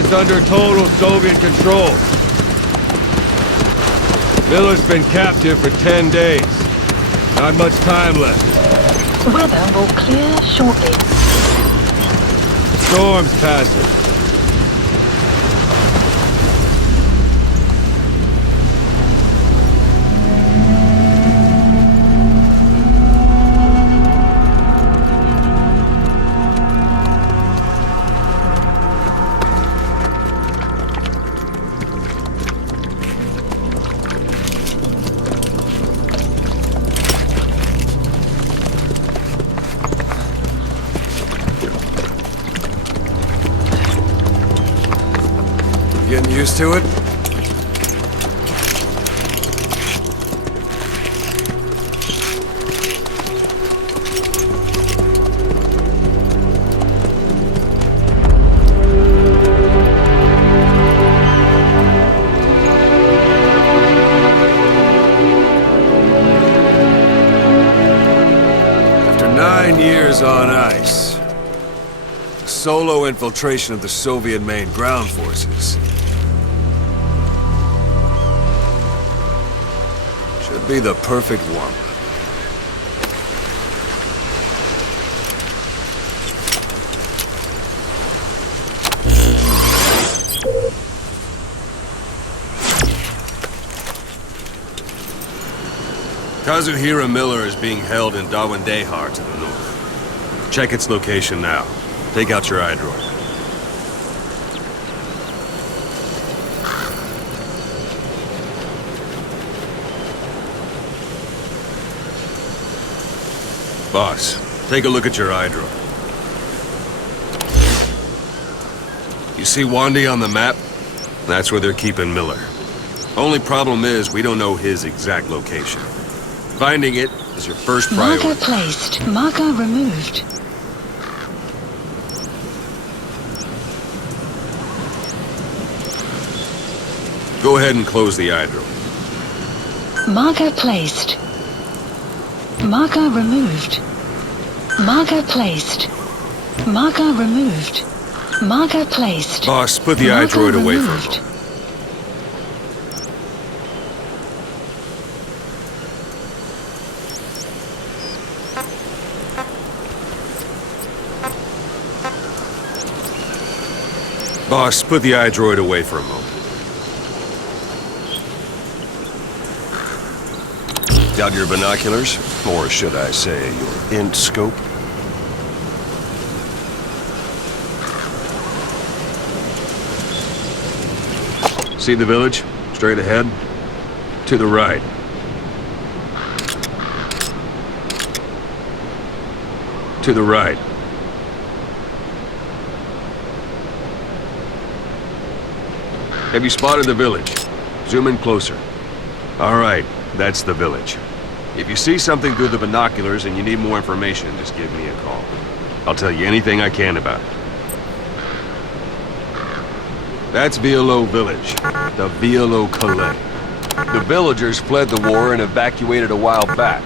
is under total Soviet control. Miller's been captive for 10 days. Not much time left. Weather will clear shortly. Storm's passing. Getting used to it? After 9 years on ice, solo infiltration of the Soviet main ground forces. Should be the perfect warm-up. Kazuhira Miller is being held in Dawandehar to the north. Check its location now. Take out your iDroid. Boss, take a look at your iDroid. You see Wandy on the map? That's where they're keeping Miller. Only problem is, we don't know his exact location. Finding it is your first priority. Marker placed. Marker removed. Go ahead and close the iDroid. Marker placed. Marker removed. Marker placed. Marker removed. Marker placed. Boss, put the Marker iDroid away for a removed. moment. Boss, put the iDroid away for a moment. Got your binoculars? Or should I say, your int scope? See the village? Straight ahead? To the right. To the right. Have you spotted the village? Zoom in closer. All right, that's the village. If you see something through the binoculars and you need more information, just give me a call. I'll tell you anything I can about it. That's Violo Village, the Violo Calais. The villagers fled the war and evacuated a while back.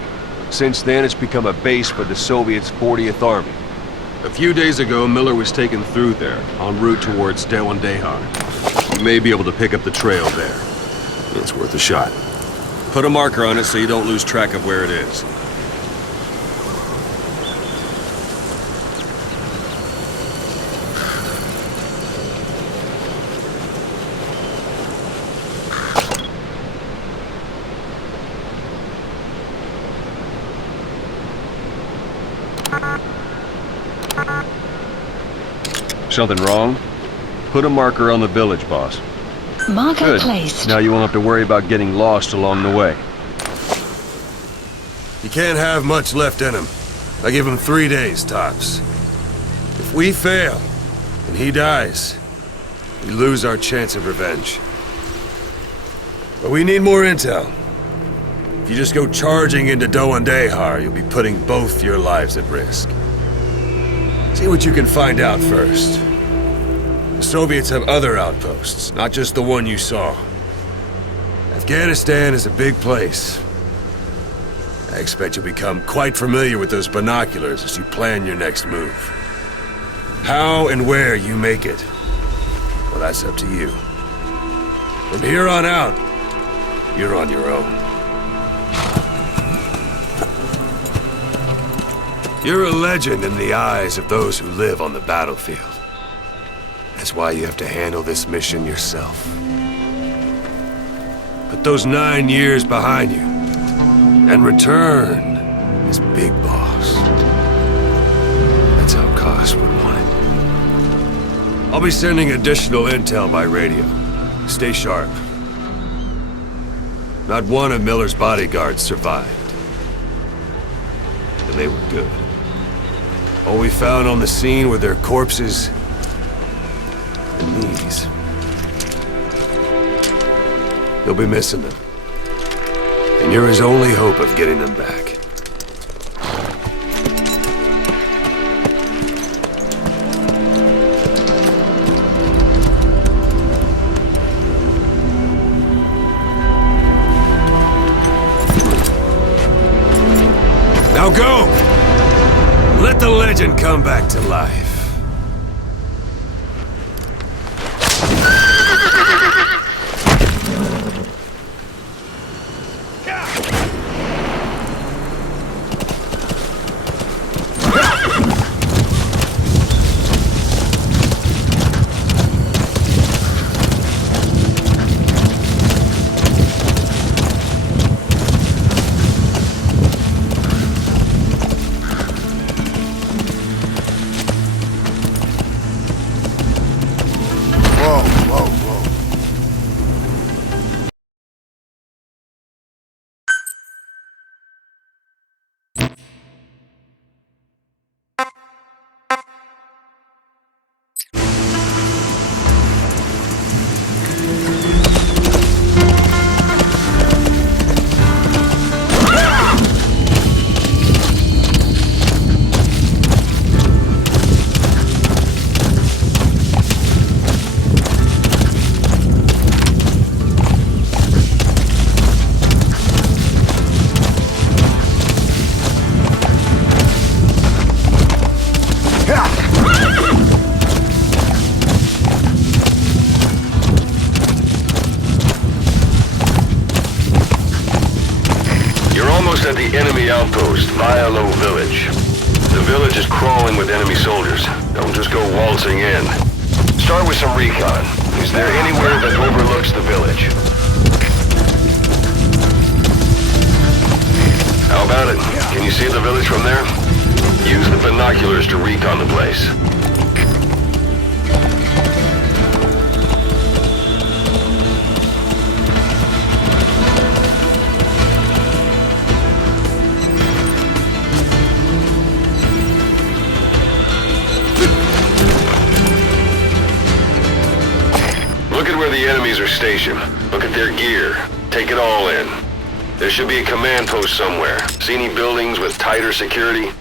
Since then, it's become a base for the Soviets' 40th Army. A few days ago, Miller was taken through there, en route towards Dawandehar. You may be able to pick up the trail there. It's worth a shot. Put a marker on it so you don't lose track of where it is. Something wrong? Put a marker on the village, boss. Marker Good. placed. Now you won't have to worry about getting lost along the way. He can't have much left in him. I give him 3 days, tops. If we fail, and he dies, we lose our chance of revenge. But we need more intel. If you just go charging into Dawandehar, you'll be putting both your lives at risk. See what you can find out first. The Soviets have other outposts, not just the one you saw. Afghanistan is a big place. I expect you'll become quite familiar with those binoculars as you plan your next move. How and where you make it Well, that's up to you. From here on out, you're on your own. You're a legend in the eyes of those who live on the battlefield. That's why you have to handle this mission yourself. Put those 9 years behind you, and return as Big Boss. That's how Koss would want it. I'll be sending additional intel by radio. Stay sharp. Not one of Miller's bodyguards survived. And they were good. All we found on the scene were their corpses and knees. You'll be missing them. And you're his only hope of getting them back. Now go! Let the legend come back to life. At the enemy outpost, Vialo Village. The village is crawling with enemy soldiers. Don't just go waltzing in. Start with some recon. Is there anywhere that overlooks the village? How about it? Can you see the village from there? Use the binoculars to recon the place. Look at where the enemies are stationed. Look at their gear. Take it all in. There should be a command post somewhere. See any buildings with tighter security?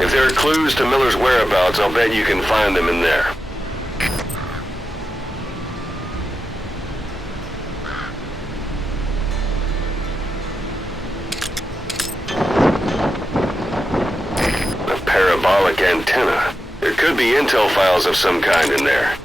If there are clues to Miller's whereabouts, I'll bet you can find them in there. A parabolic antenna. There could be intel files of some kind in there.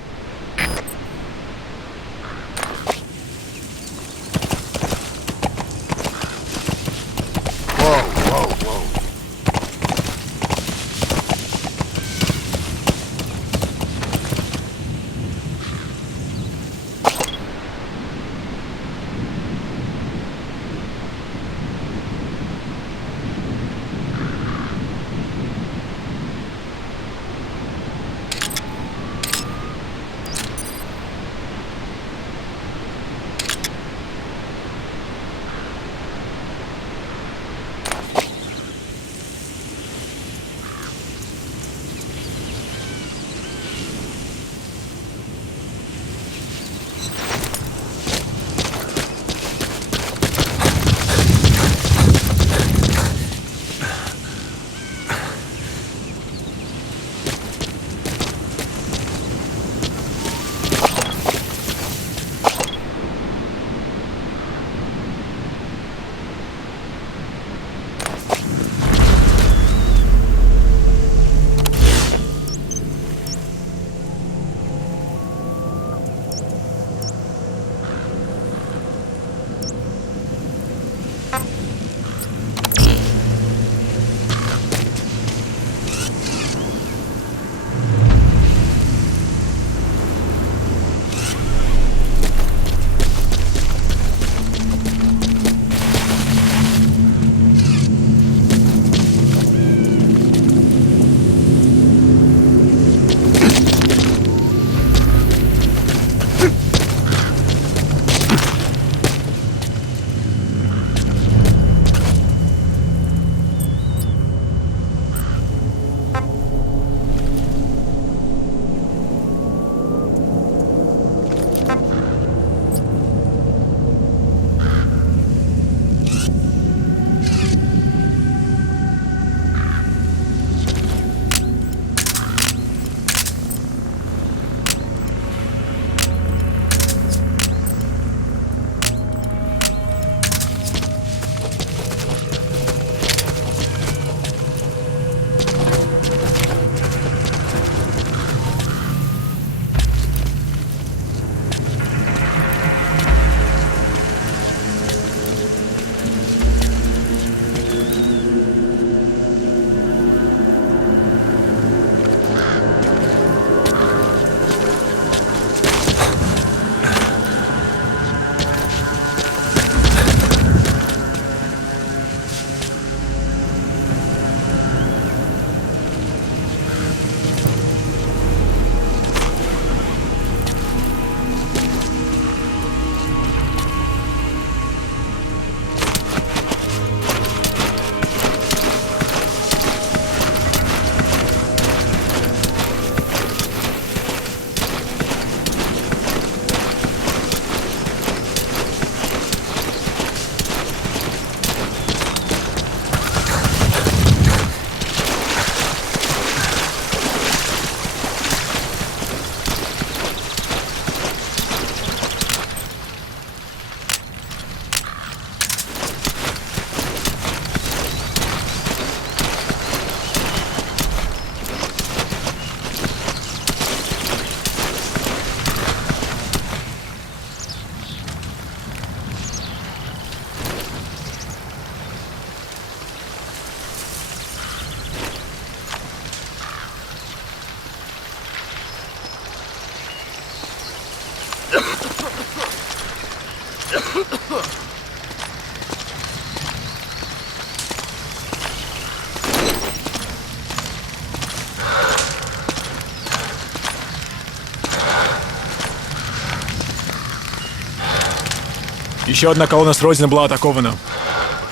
Еще одна колонна с Родины была атакована.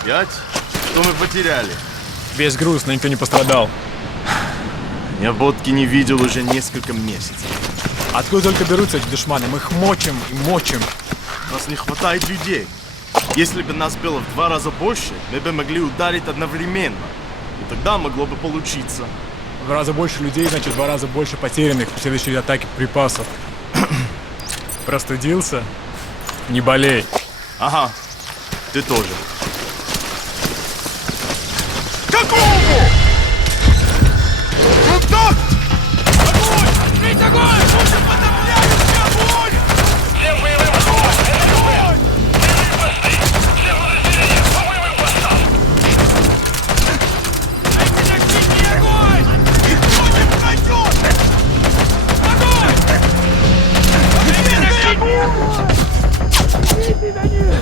5? Что мы потеряли? Весь груз, но никто не пострадал. Я водки не видел уже несколько месяцев. Откуда только берутся эти душманы? Мы их мочим и мочим. Нас не хватает людей. Если бы нас было в 2 раза больше, мы бы могли ударить одновременно. И тогда могло бы получиться. В 2 раза больше людей, значит, в 2 раза больше потерянных в следующей атаке припасов. Простудился? Не болей. Ага, ты тоже. Какого? Контакт! Огонь! Открыть огонь! Слушай, подавляющий огонь! Всем боевым огонь! Огонь! Всем подразделениям по боевым постам! Дайте огонь! Никто не пройдет! Огонь! Дайте огонь! Иди на них!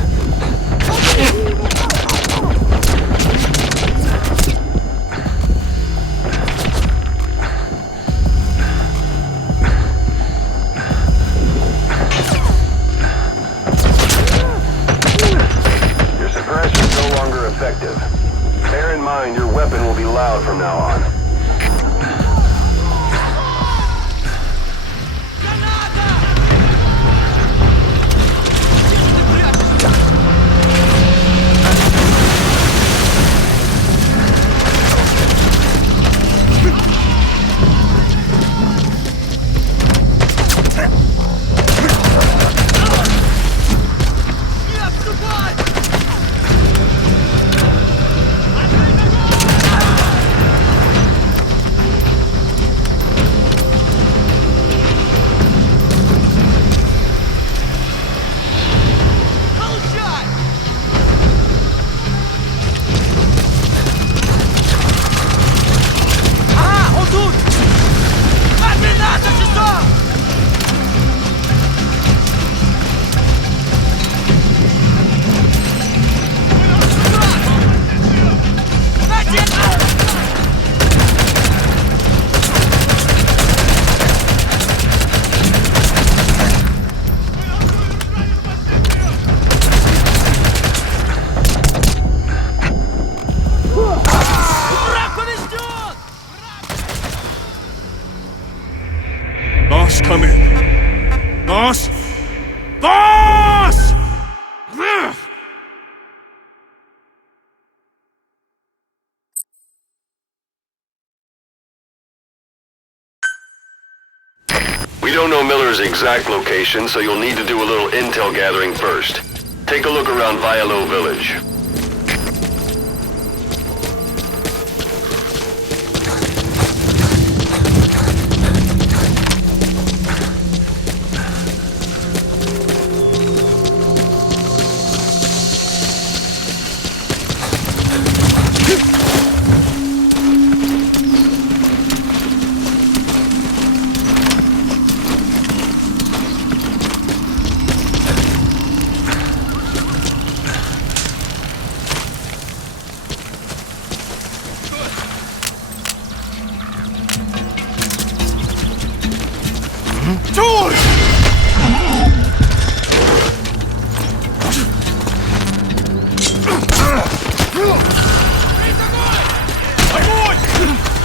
Your suppressor is no longer effective. Bear in mind, your weapon will be loud from now on. don't know Miller's exact location, so you'll need to do a little intel gathering first. Take a look around Vialo Village.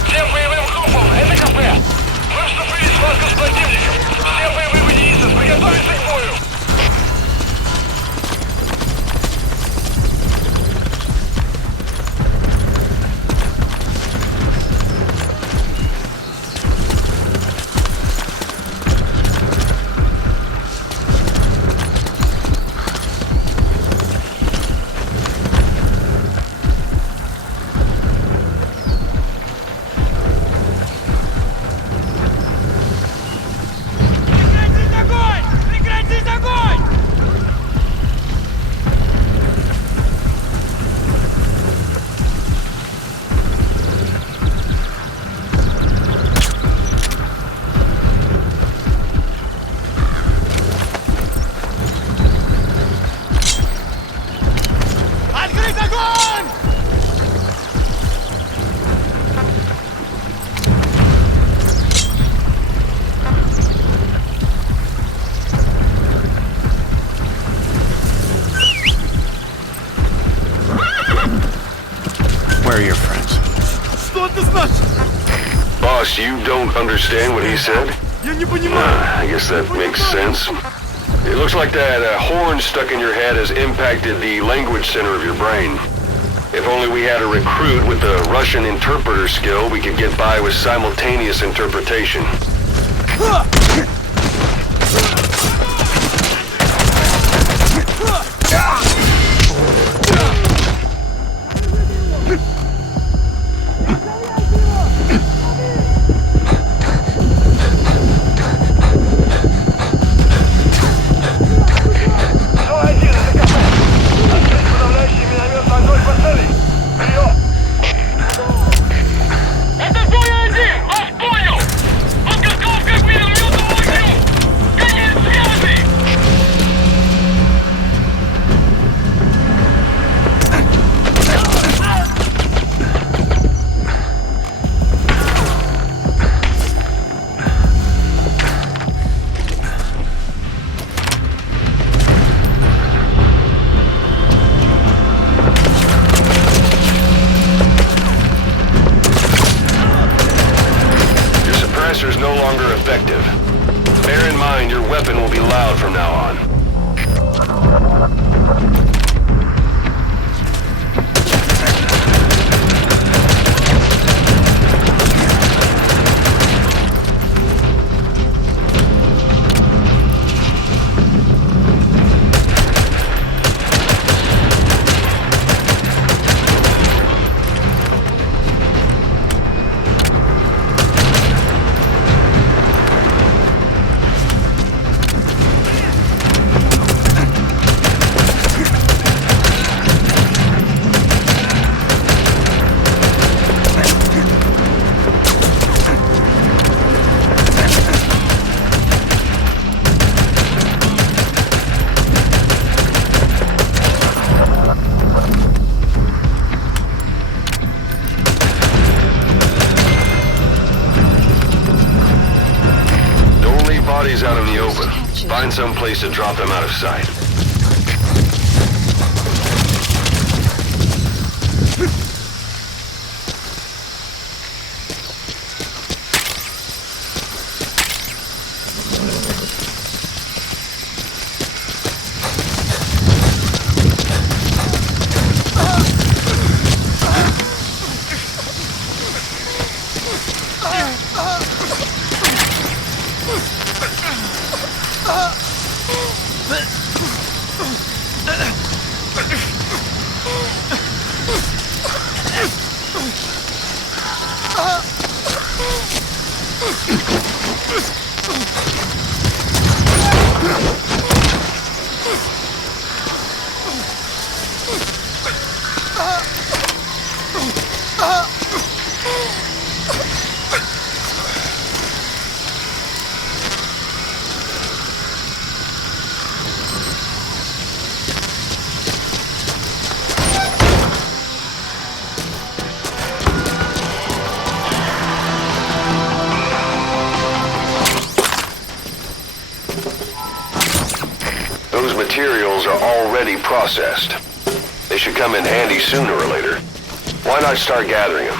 Всем боевым группам, это кафе! Мы вступили в схватку с противником! Все боевые единицы, приготовиться к бою! Прекратить огонь! Прекратить огонь! Открыть огонь! Where are your friends? Что это значит? Boss, you don't understand what he said? Я не понимаю. I guess that makes sense. It looks like that horn stuck in your head has impacted the language center of your brain. If only we had a recruit with the Russian interpreter skill, we could get by with simultaneous interpretation. Это зона 1! Вас понял! Подготовка к минометному огню! Конец связи! Your suppressor is no longer effective. Bear in mind your weapon will be loud from now on. Don't leave bodies out in the open. Find some place to drop them out of sight. Those materials are already processed. They should come in handy sooner or later. Why not start gathering them?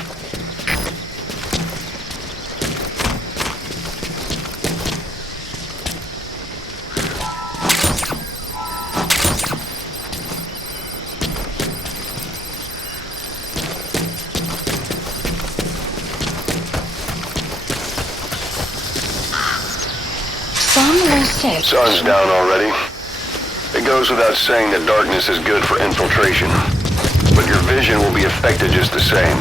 Sun all set. Sun's down already. It goes without saying that darkness is good for infiltration. But your vision will be affected just the same.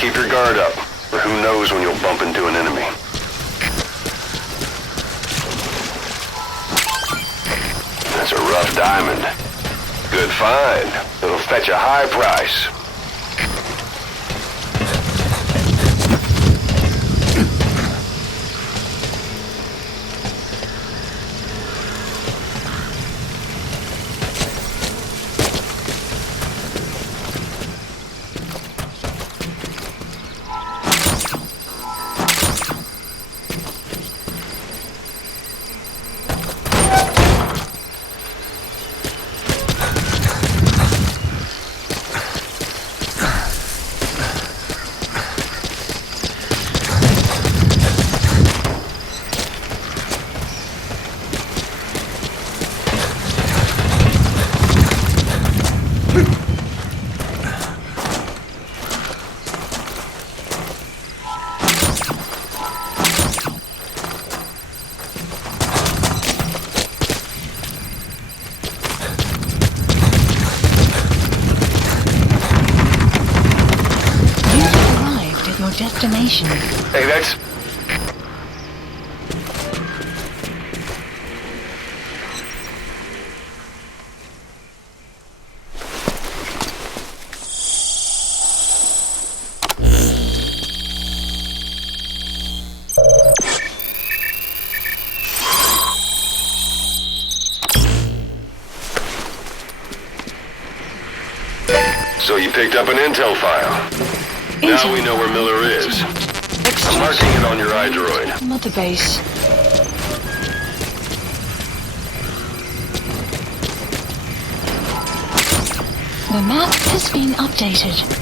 Keep your guard up, or who knows when you'll bump into an enemy. That's a rough diamond. Good find. It'll fetch a high price. Destination. Hey, that's... So you picked up an intel file. Now we know where Miller is. I'm marking it on your iDroid. Mother base. The map has been updated.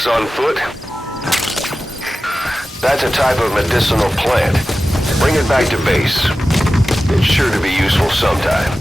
On foot? That's a type of medicinal plant. Bring it back to base. It's sure to be useful sometime.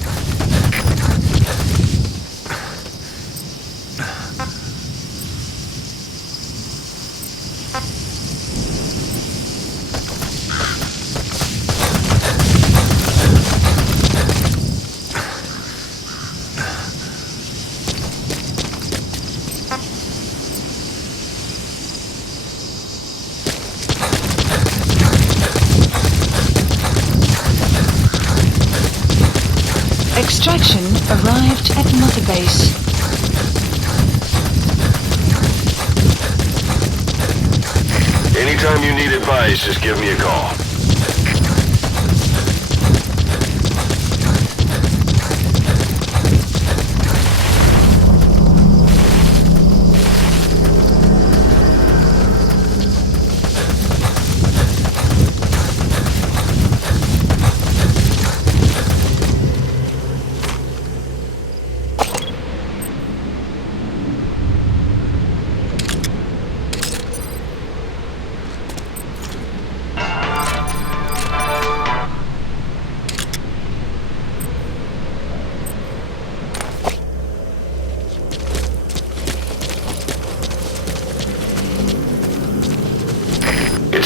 Extraction arrived at Mother Base. Anytime you need advice, just give me a call.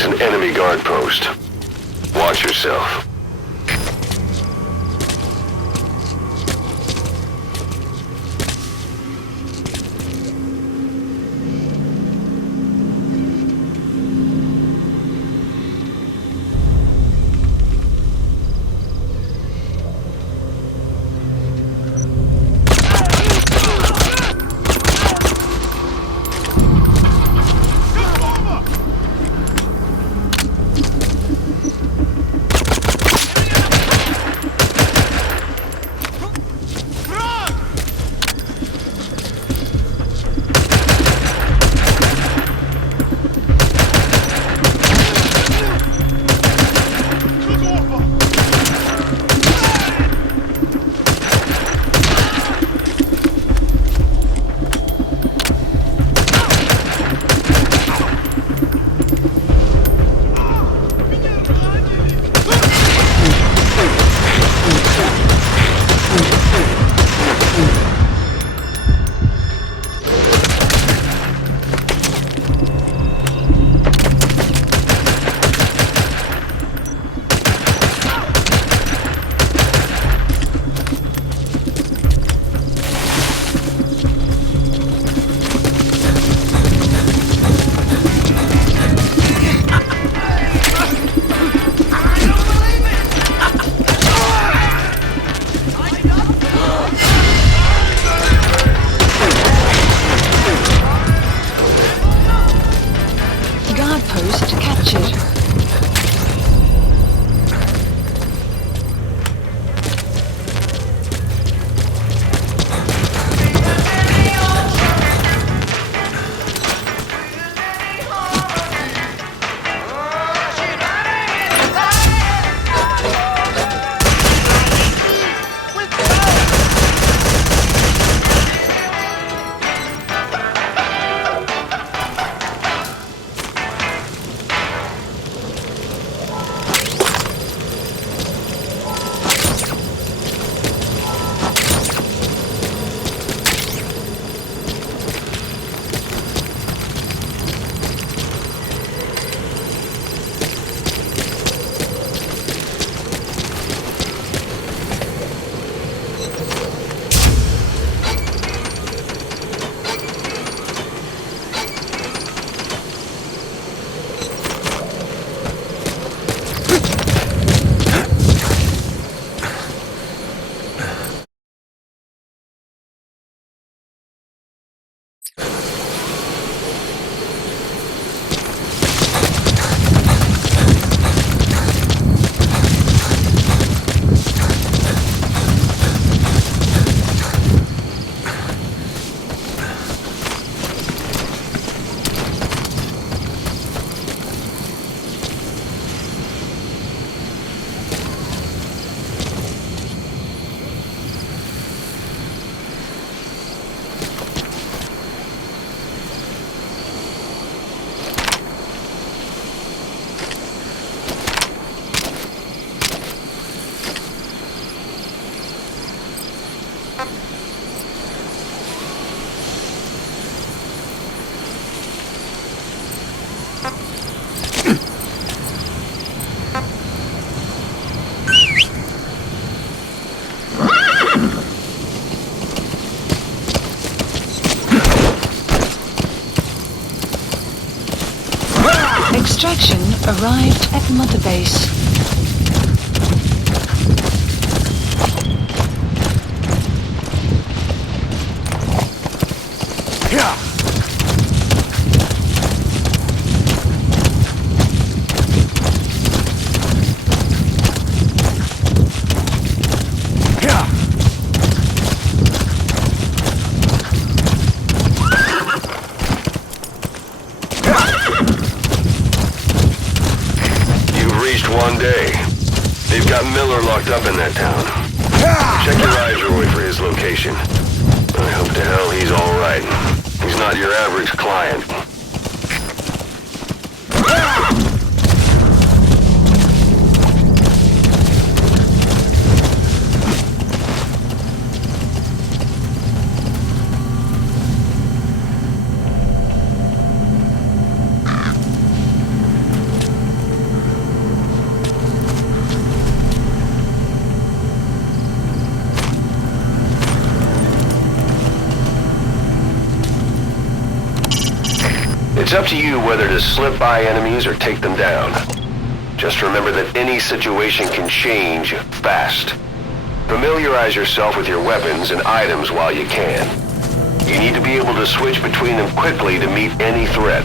That's an enemy guard post. Watch yourself. Extraction arrived at Mother Base. One day. They've got Miller locked up in that town. Check your eyes, Roy, for his location. I hope to hell he's all right. He's not your average client. It's up to you whether to slip by enemies or take them down. Just remember that any situation can change fast. Familiarize yourself with your weapons and items while you can. You need to be able to switch between them quickly to meet any threat.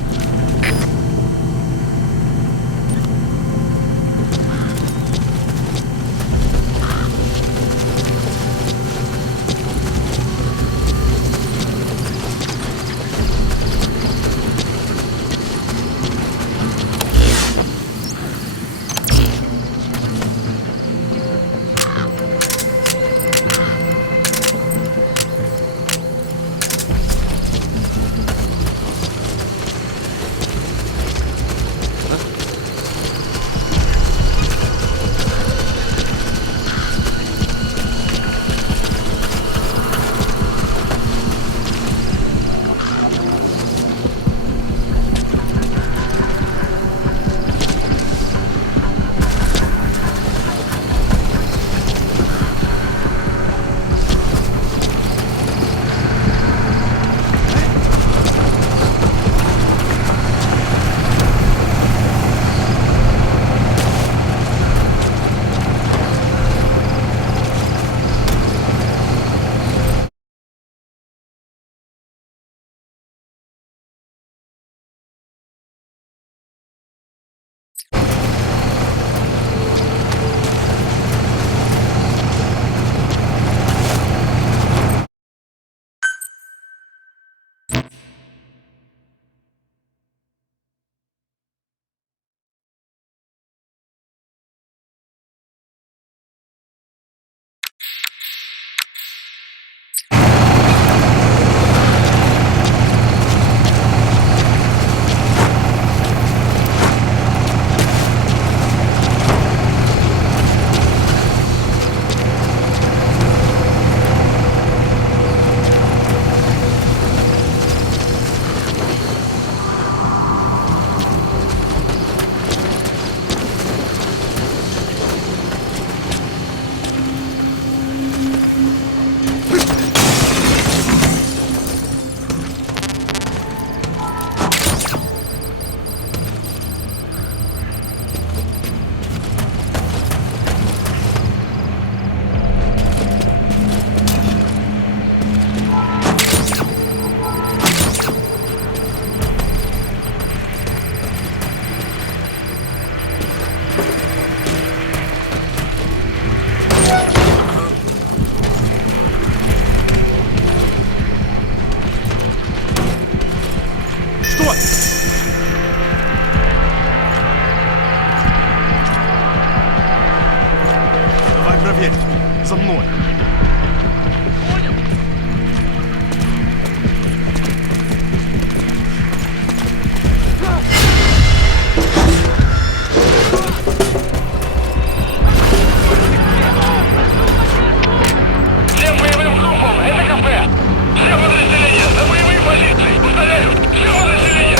За мной. Всем боевым группам, это кафе! Все подразделения, на боевые позиции! Повторяю, все подразделения!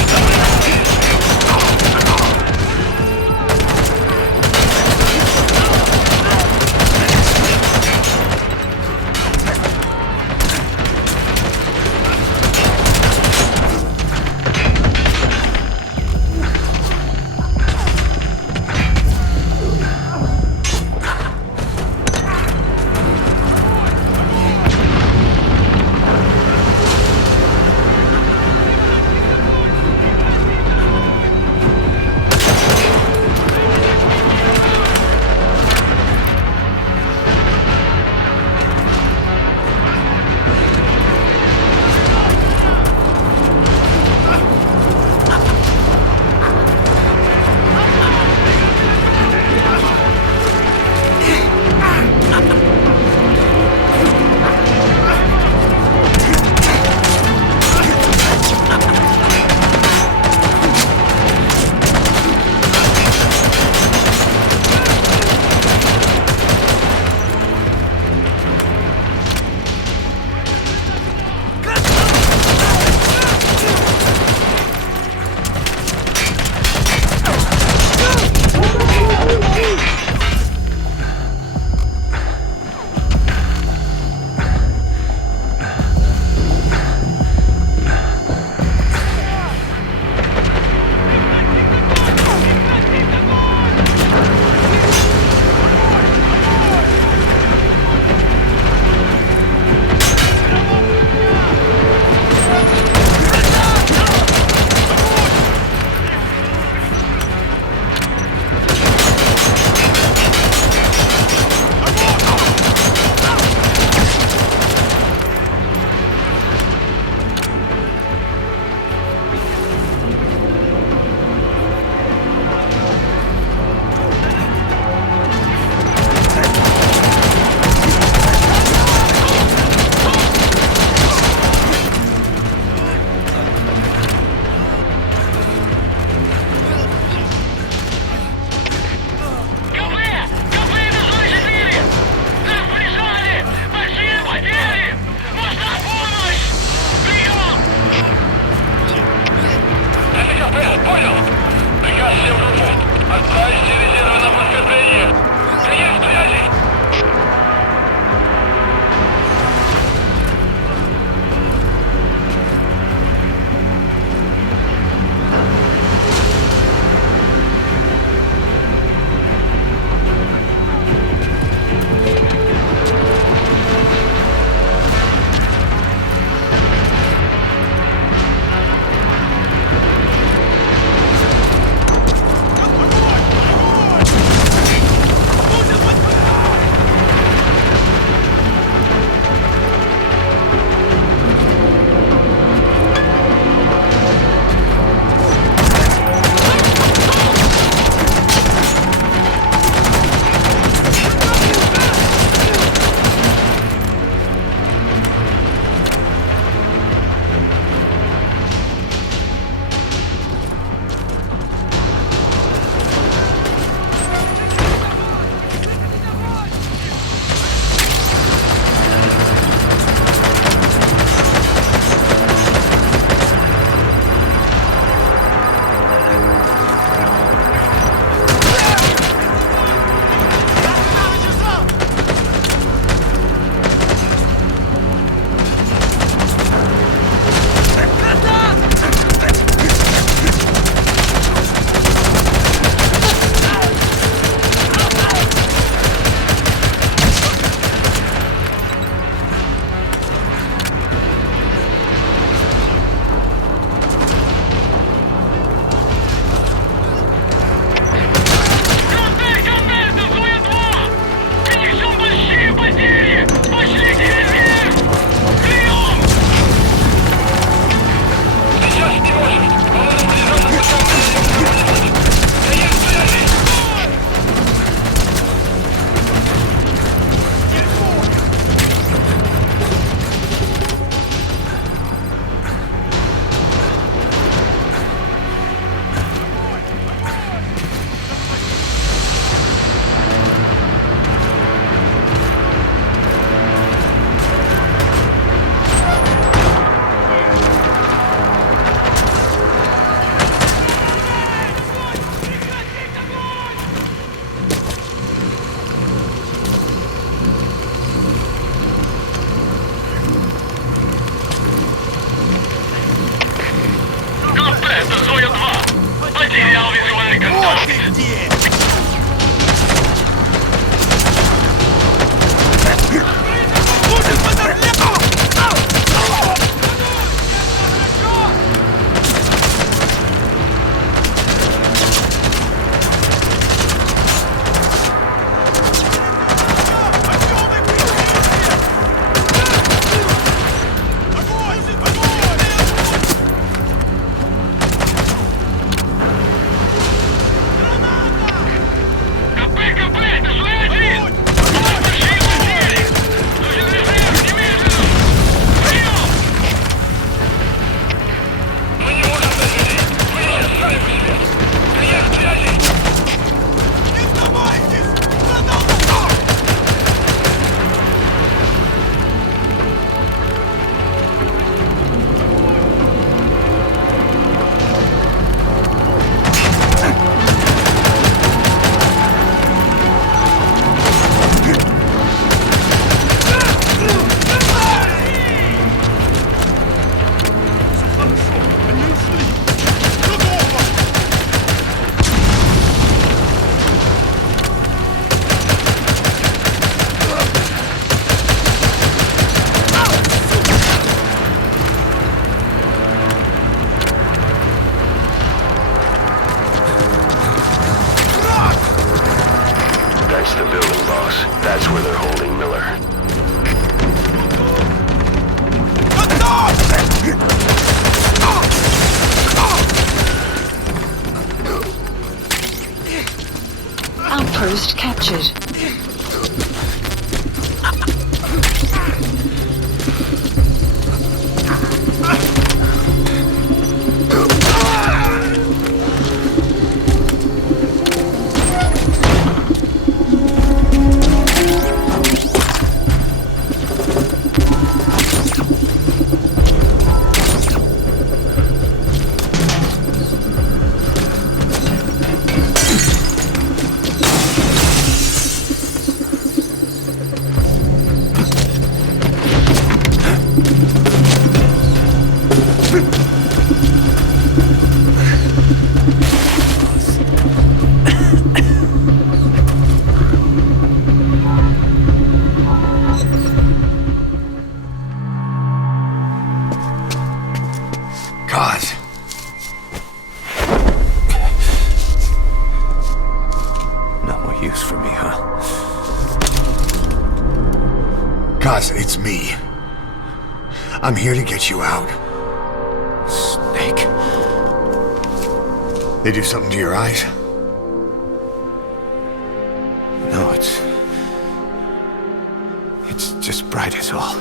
Приказ всем группу. Отправить все резервы на прохождение. Конец связи! Потерял визуальный контакт. That's the building, boss. That's where they're holding Miller. Outpost captured. news for me, huh? 'Cause it's me. I'm here to get you out. Snake. They do something to your eyes? No, it's just bright as all.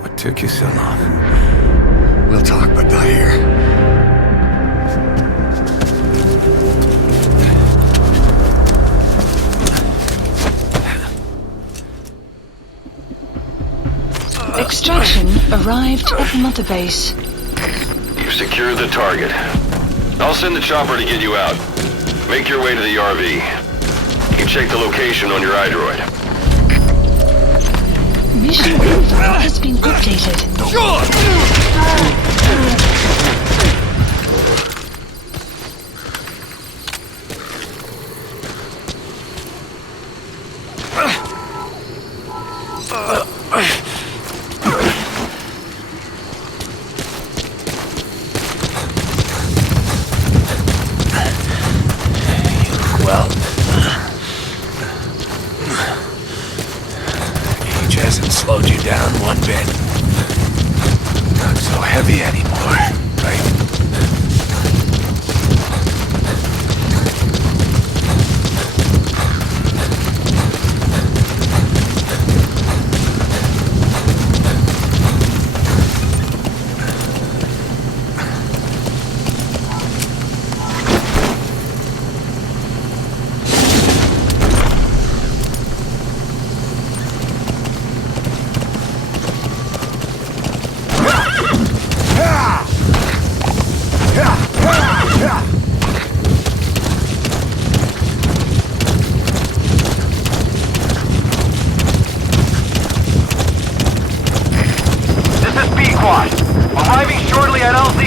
What took you so long? We'll talk, but not here. Extraction arrived at the mother base. You've secured the target. I'll send the chopper to get you out. Make your way to the RV. You can check the location on your iDroid. Mission info has been updated. Well, age hasn't slowed you down one bit. Not so heavy anymore, right? This is B-Quad. Arriving shortly at LZ.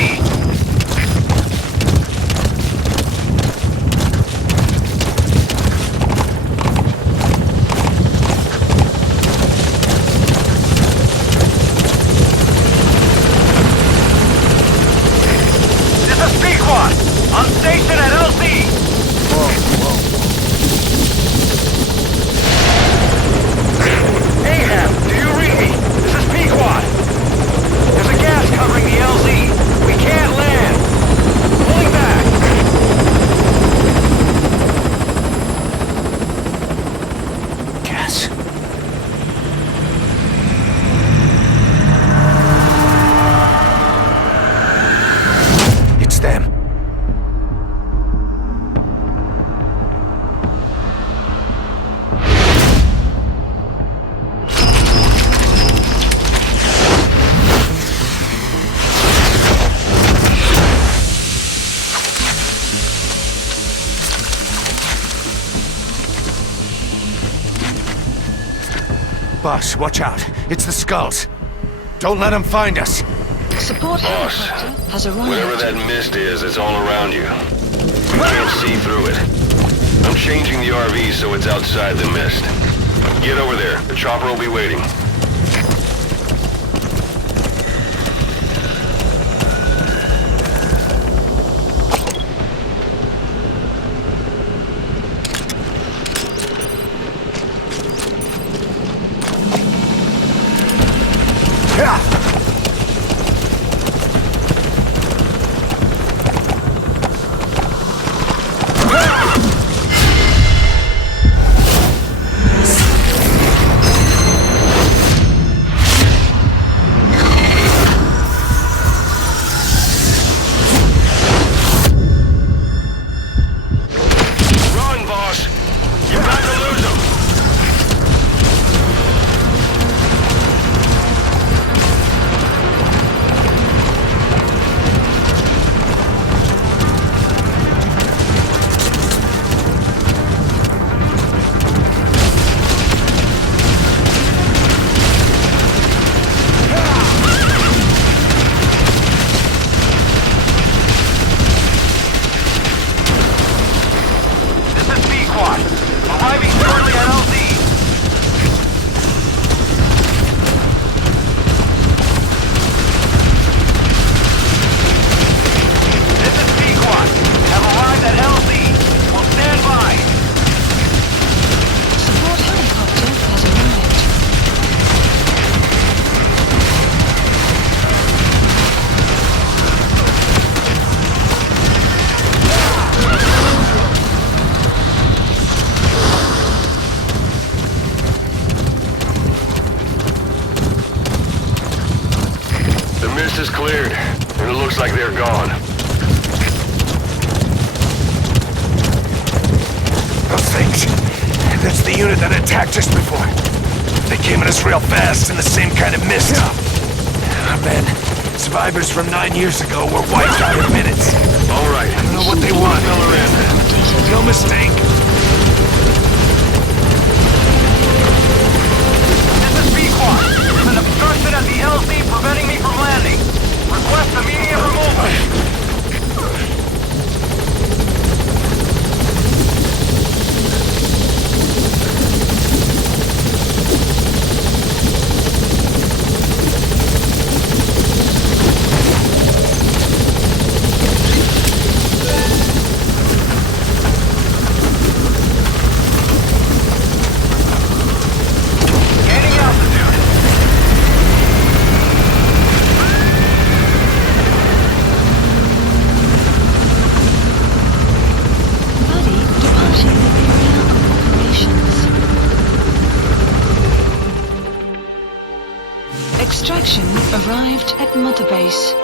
This is B-Quad. On station at LZ. Ahab, do you read me? This is P-Quad. There's a gas covering the LZ. We can't land. Pulling back. Gas. It's them. Boss, watch out. It's the skulls. Don't let them find us. Support Boss, helicopter has whatever arrived. that mist is, it's all around you. You can't see through it. I'm changing the RV so it's outside the mist. Get over there. The chopper will be waiting. mist is cleared, and it looks like they're gone. Those things. That's the unit that attacked us before. They came at us real fast in the same kind of mist. Oh, man. Survivors from 9 years ago were wiped out in minutes. All right. I don't know what they want. No mistake. This is Pequod. There's an obstruction at the LZ preventing me from landing. Request immediate removal. Extraction arrived at Mother Base.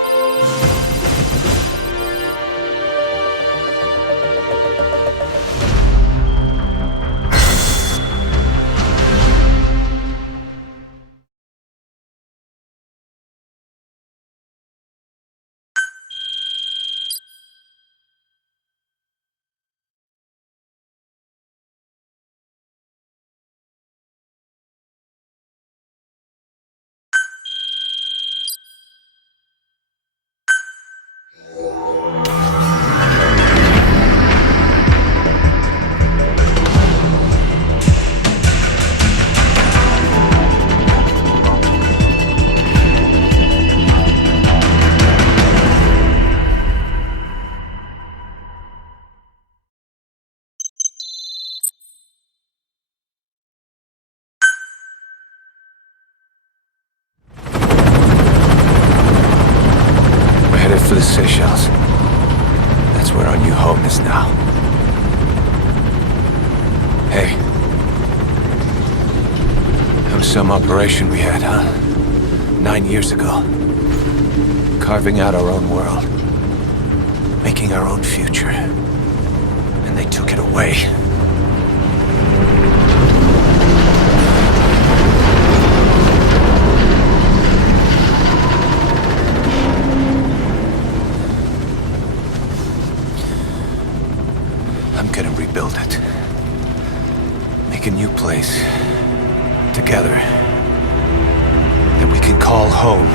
For the Seychelles. That's where our new home is now. Hey. That was some operation we had, huh? 9 years ago. Carving out our own world. Making our own future. And they took it away. I'm gonna rebuild it. Make a new place. Together. That we can call home.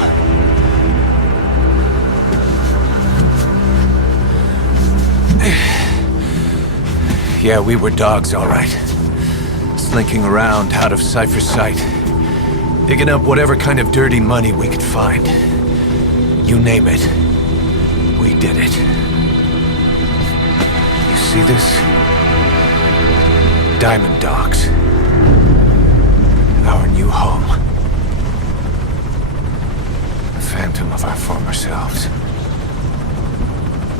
Yeah, we were dogs, all right. Slinking around out of Cypher's sight. Digging up whatever kind of dirty money we could find. You name it. We did it. See this? Diamond Dogs. Our new home. A phantom of our former selves.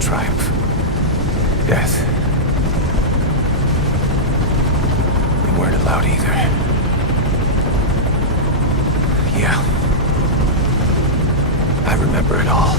Triumph. Death. We weren't allowed either. Yeah. I remember it all.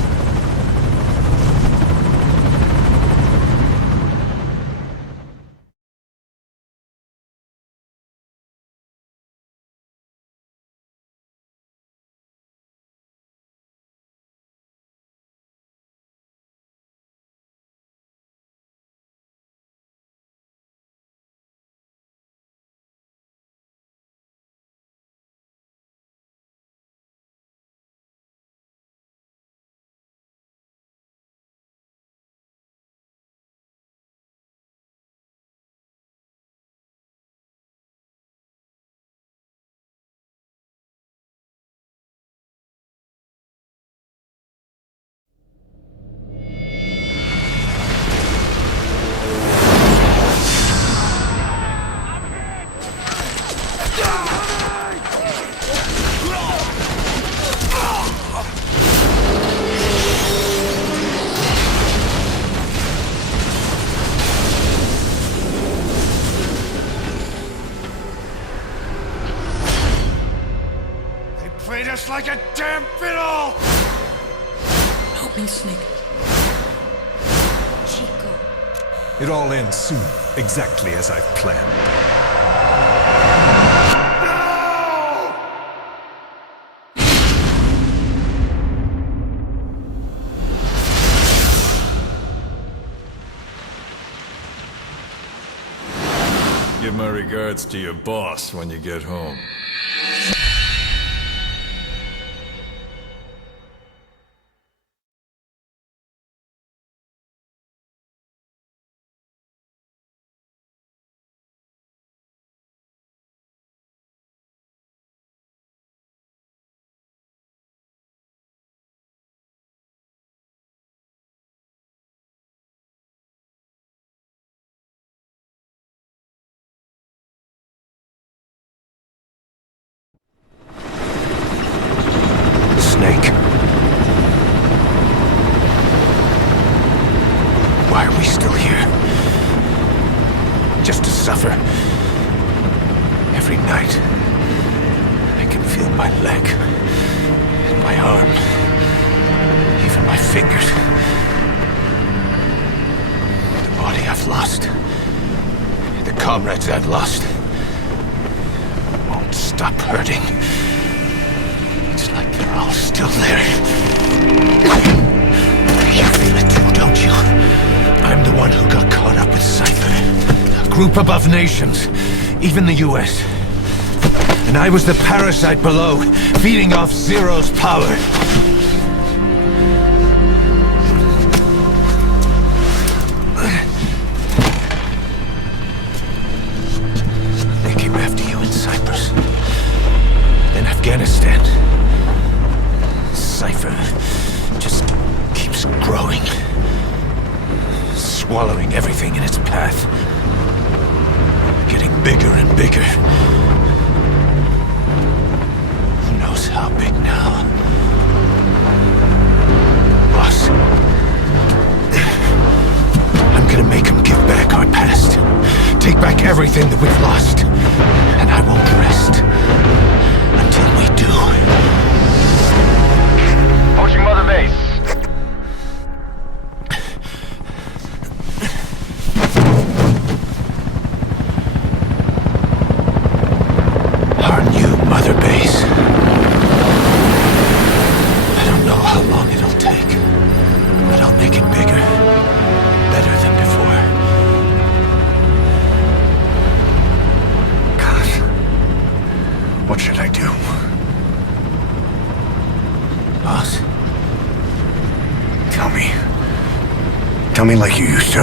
Played us like a damn fiddle! happening, Snake? Chico. It all ends soon, exactly as I've planned. Give my regards to your boss when you get home. Snake. Why are we still here? Just to suffer. Every night, I can feel my leg, and my arm, even my fingers. The body I've lost, the comrades I've lost, won't stop hurting. It's like they're all still there. You feel it too, don't you? I'm the one who got caught up with Cypher. A group above nations, even the US. And I was the parasite below, feeding off Zero's power. They came after you in Cyprus. Then Afghanistan. Cypher just keeps growing, swallowing everything in its path, getting bigger and bigger. Who knows how big now? Boss, I'm gonna make him give back our past, take back everything that we've lost, and I won't rest until we do. Approaching Mother Base. Our new Mother Base. I don't know how long it'll take, but I'll make it bigger, better than before. God, what should I do? Boss? Tell me. Tell me like you used to.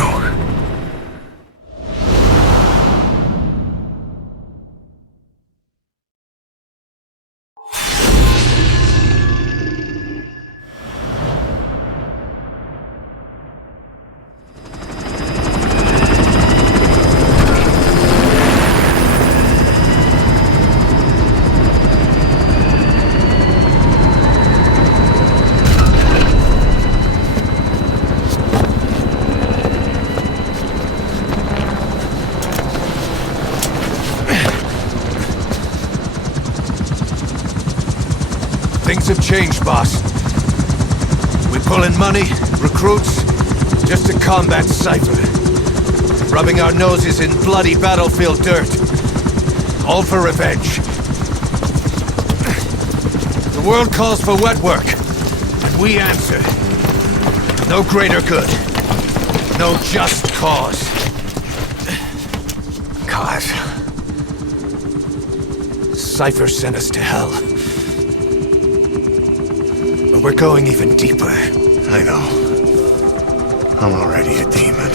Things have changed, boss. We pull in money, recruits, just to combat Cypher. Rubbing our noses in bloody battlefield dirt. All for revenge. The world calls for wet work, and we answer. No greater good. No just cause. Cause. Cypher sent us to hell. But we're going even deeper. I know. I'm already a demon.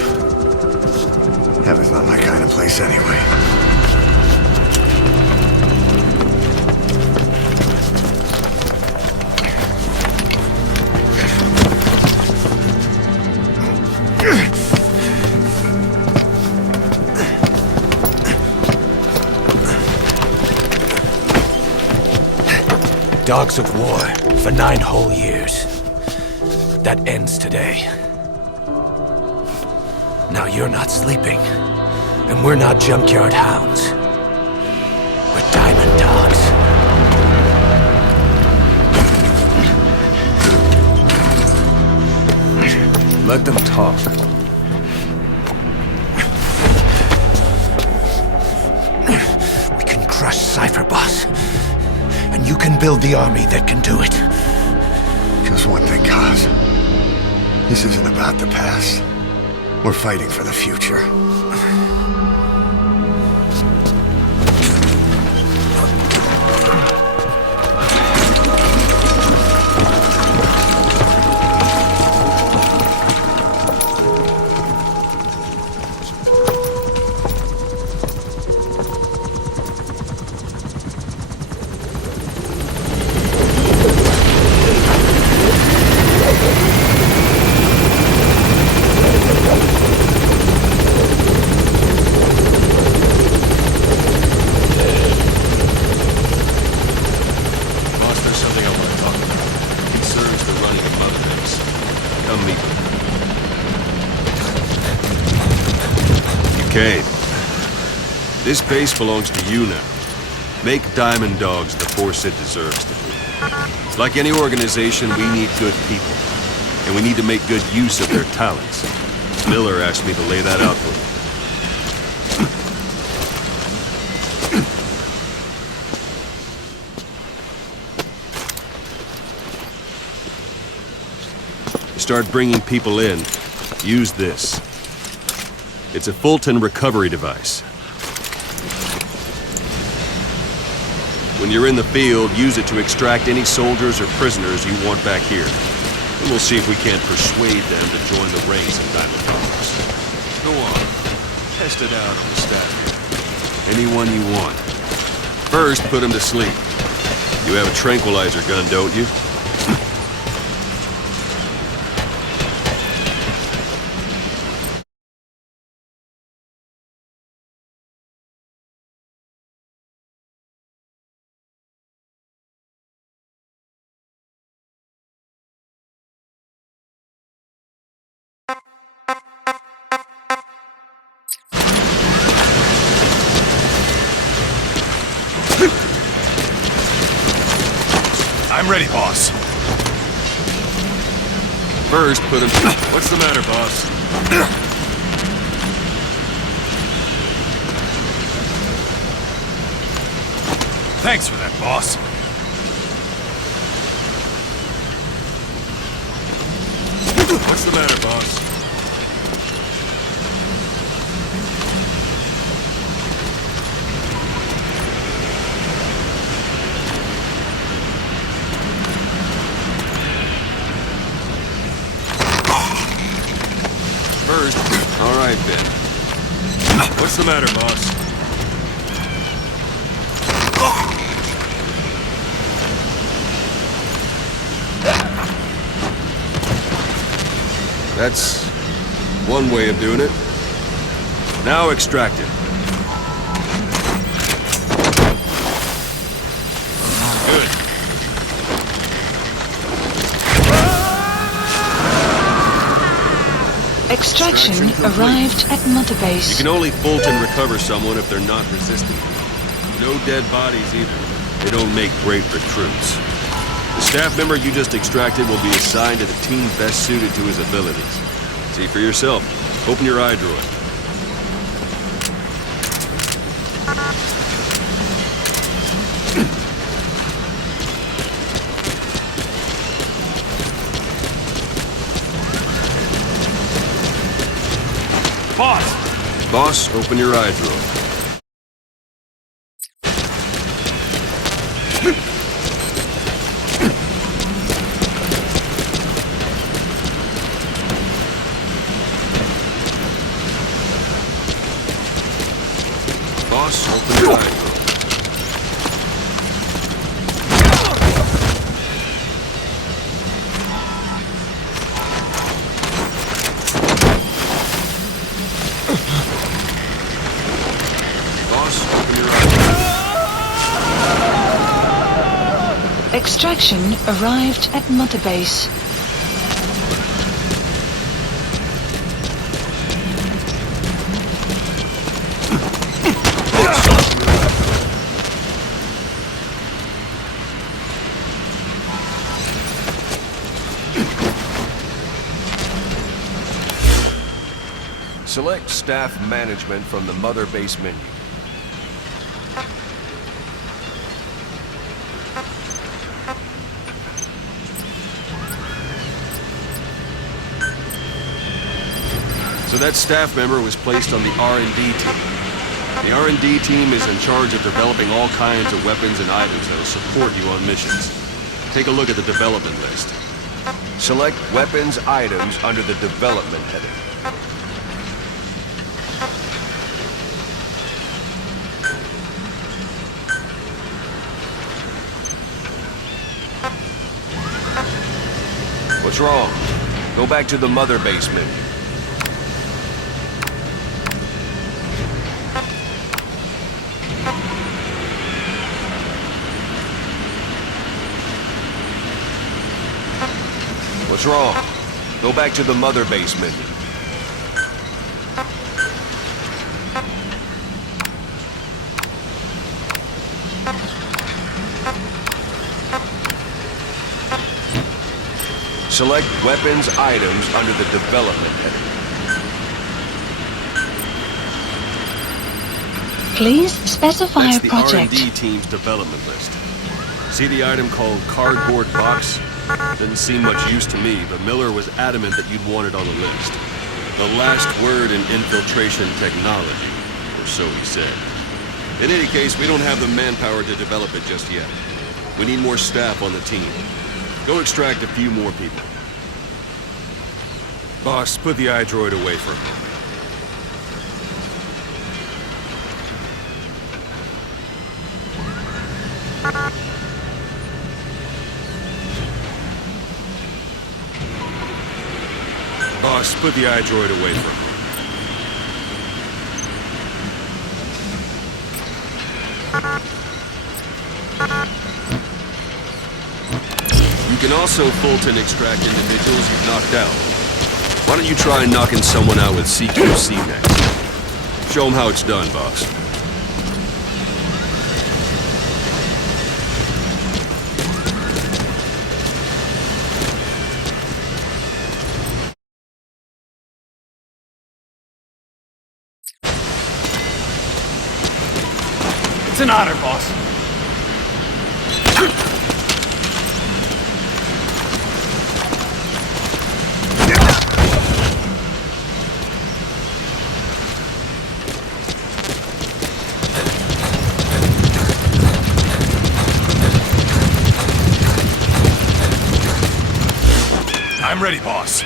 Heaven's not my kind of place anyway. Dogs of war for 9 whole years. That ends today. Now you're not sleeping, and we're not junkyard hounds. We're diamond dogs. Let them talk. We can crush Cypher, boss. And you can build the army that can do it. Just one thing, Kaz. This isn't about the past. We're fighting for the future. This base belongs to you now. Make Diamond Dogs the force it deserves to be. Like any organization, we need good people. And we need to make good use of their talents. Miller asked me to lay that out for you. Start bringing people in. Use this. It's a Fulton recovery device. When you're in the field, use it to extract any soldiers or prisoners you want back here. And we'll see if we can't persuade them to join the ranks of Diamond Dogs. Go on. Test it out on the staff here. Anyone you want. First, put them to sleep. You have a tranquilizer gun, don't you? I'm ready, boss. First, put him... What's the matter, boss? Thanks for that, boss. What's the matter, boss? First, all right, Ben. What's the matter, boss? That's one way of doing it. Now extract it. Good. Extraction arrived at Mother Base. You can only Fulton recover someone if they're not resistant. No dead bodies either. They don't make great recruits. The staff member you just extracted will be assigned to the team best suited to his abilities. See for yourself. Open your eye droid. Boss! Boss, open your eye droid. Boss, open your eye droid. Extraction arrived at Mother Base. Select Staff Management from the Mother Base menu. So that staff member was placed on the R&D team. The R&D team is in charge of developing all kinds of weapons and items that will support you on missions. Take a look at the development list. Select Weapons Items under the Development heading. What's wrong? Go back to the Mother Base menu. What's wrong? Go back to the Mother Base menu. Select Weapons Items under the Development heading. Please specify That's a the project. R&D team's development list. See the item called Cardboard Box? Didn't seem much use to me, but Miller was adamant that you'd want it on the list. The last word in infiltration technology, or so he said. In any case, we don't have the manpower to develop it just yet. We need more staff on the team. Go extract a few more people. Boss, put the iDroid away for a moment. Boss, put the iDroid away for a moment. You can also Fulton extract individuals you've knocked out. Why don't you try knocking someone out with CQC next? Show them how it's done, boss. It's an honor, boss. I'm ready, boss.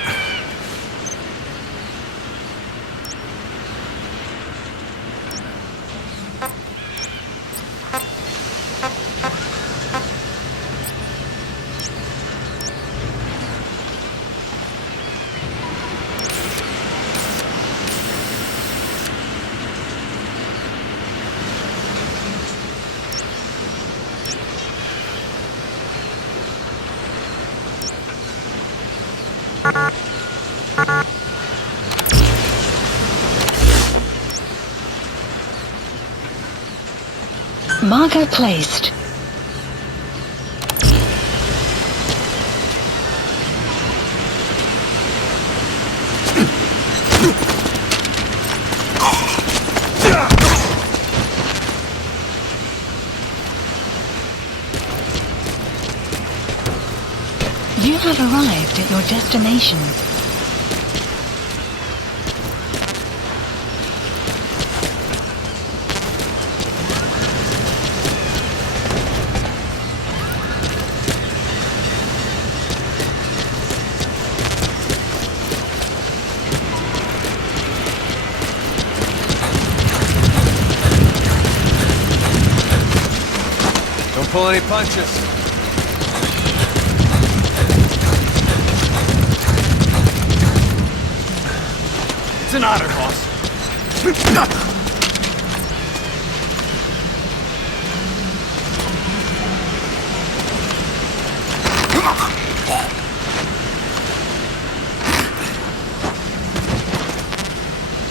Marker placed. You have arrived at your destination. Don't pull any punches. It's an honor, boss.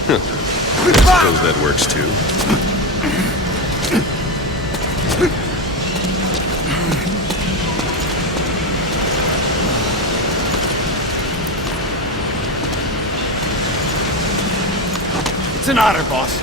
Suppose that works too. It's an honor, boss.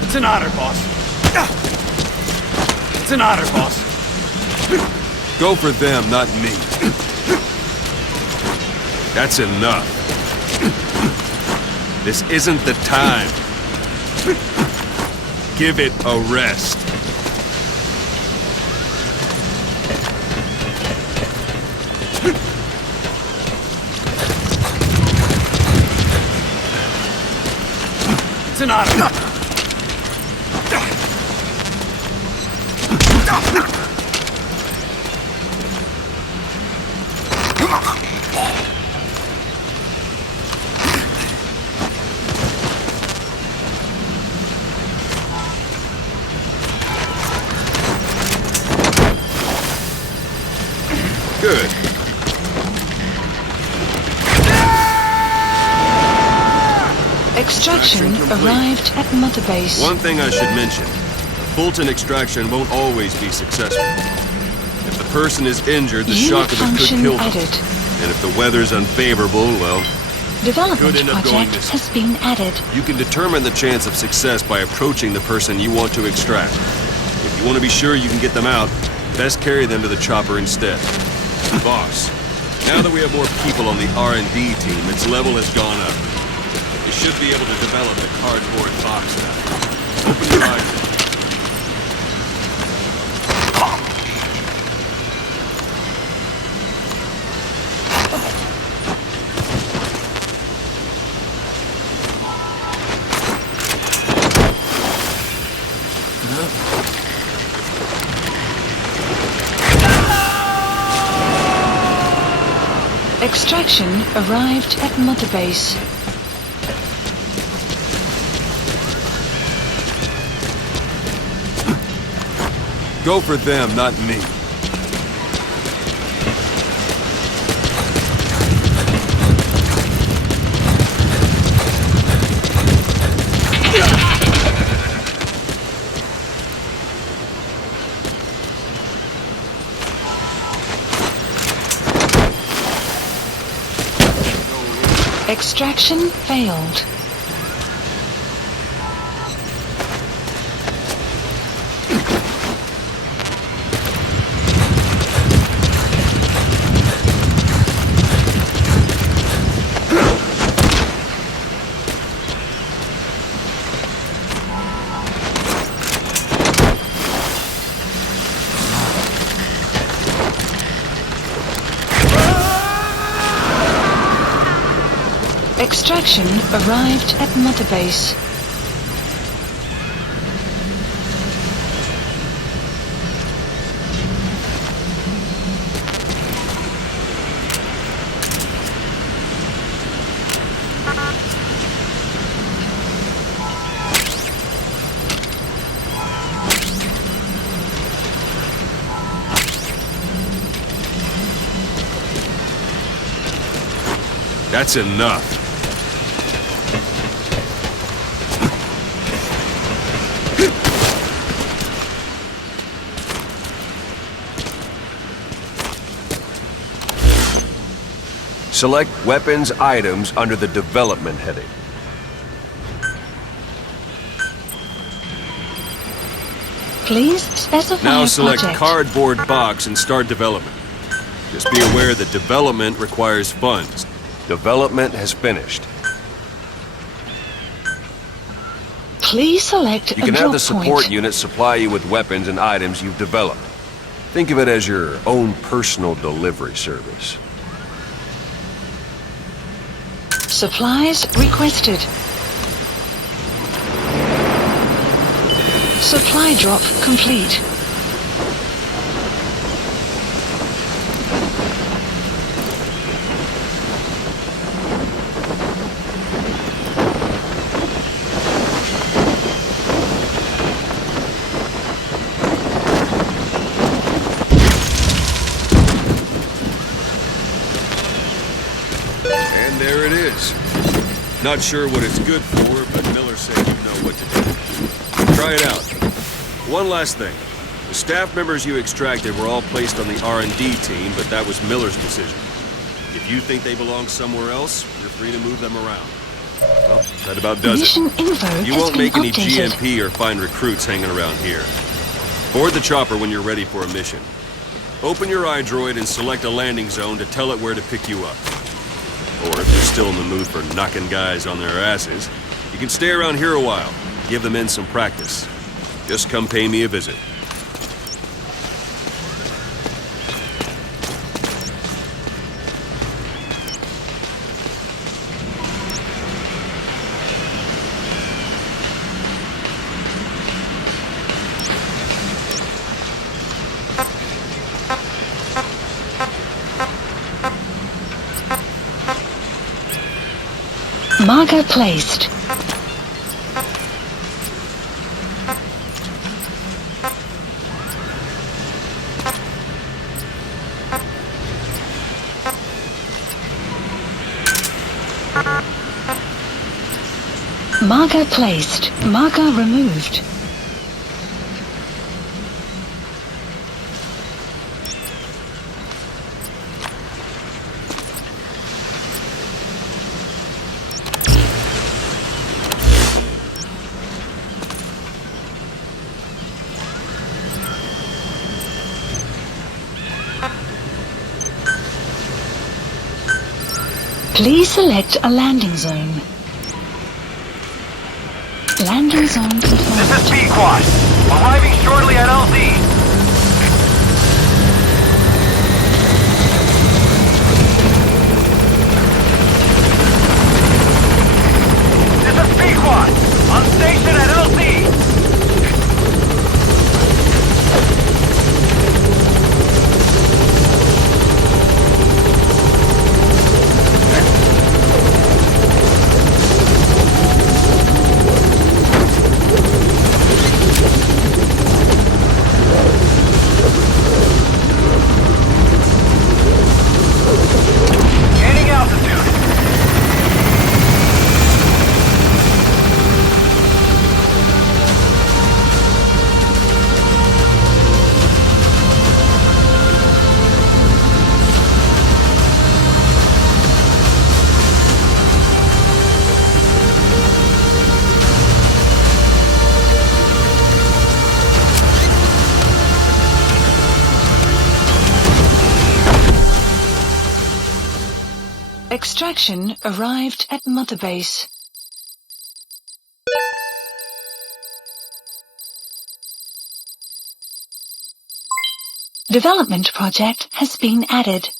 It's an honor, boss. It's an honor, boss. Go for them, not me. That's enough. This isn't the time. Give it a rest. It's an honor. Good. Extraction arrived at Mother Base. One thing I should mention. Fulton extraction won't always be successful. If the person is injured, the shock of it could kill them. Added. And if the weather's unfavorable, well, Development could end up going project missing. has been added. You can determine the chance of success by approaching the person you want to extract. If you want to be sure you can get them out, best carry them to the chopper instead. Boss, now that we have more people on the R&D team, its level has gone up. You should be able to develop the cardboard box now. Open your eyes. Extraction arrived at Mother Base. Go for them, not me. Extraction failed. Extraction arrived at Mother Base. That's enough. Select weapons items under the development heading. Please specify Now a select project. cardboard box and start development. Just be aware that development requires funds. Development has finished. Please select You a can have drop the support point. unit supply you with weapons and items you've developed. Think of it as your own personal delivery service. Supplies requested. Supply drop complete. And there it is. Not sure what it's good for, but Miller said you know what to do. Try it out. One last thing. The staff members you extracted were all placed on the R&D team, but that was Miller's decision. If you think they belong somewhere else, you're free to move them around. Well, that about does Mission it. info You has won't been make any updated. GMP or find recruits hanging around here. Board the chopper when you're ready for a mission. Open your iDroid and select a landing zone to tell it where to pick you up. Or if you're still in the mood for knocking guys on their asses, you can stay around here a while, give the men some practice. Just come pay me a visit. Marker placed. Marker placed. Marker removed. Please select a landing zone. Landing zone confirmed. This is Pequod. Arriving shortly at LZ. This is Pequod. On station at LZ. Gaining altitude. Extraction arrived at Mother Base. Development project has been added.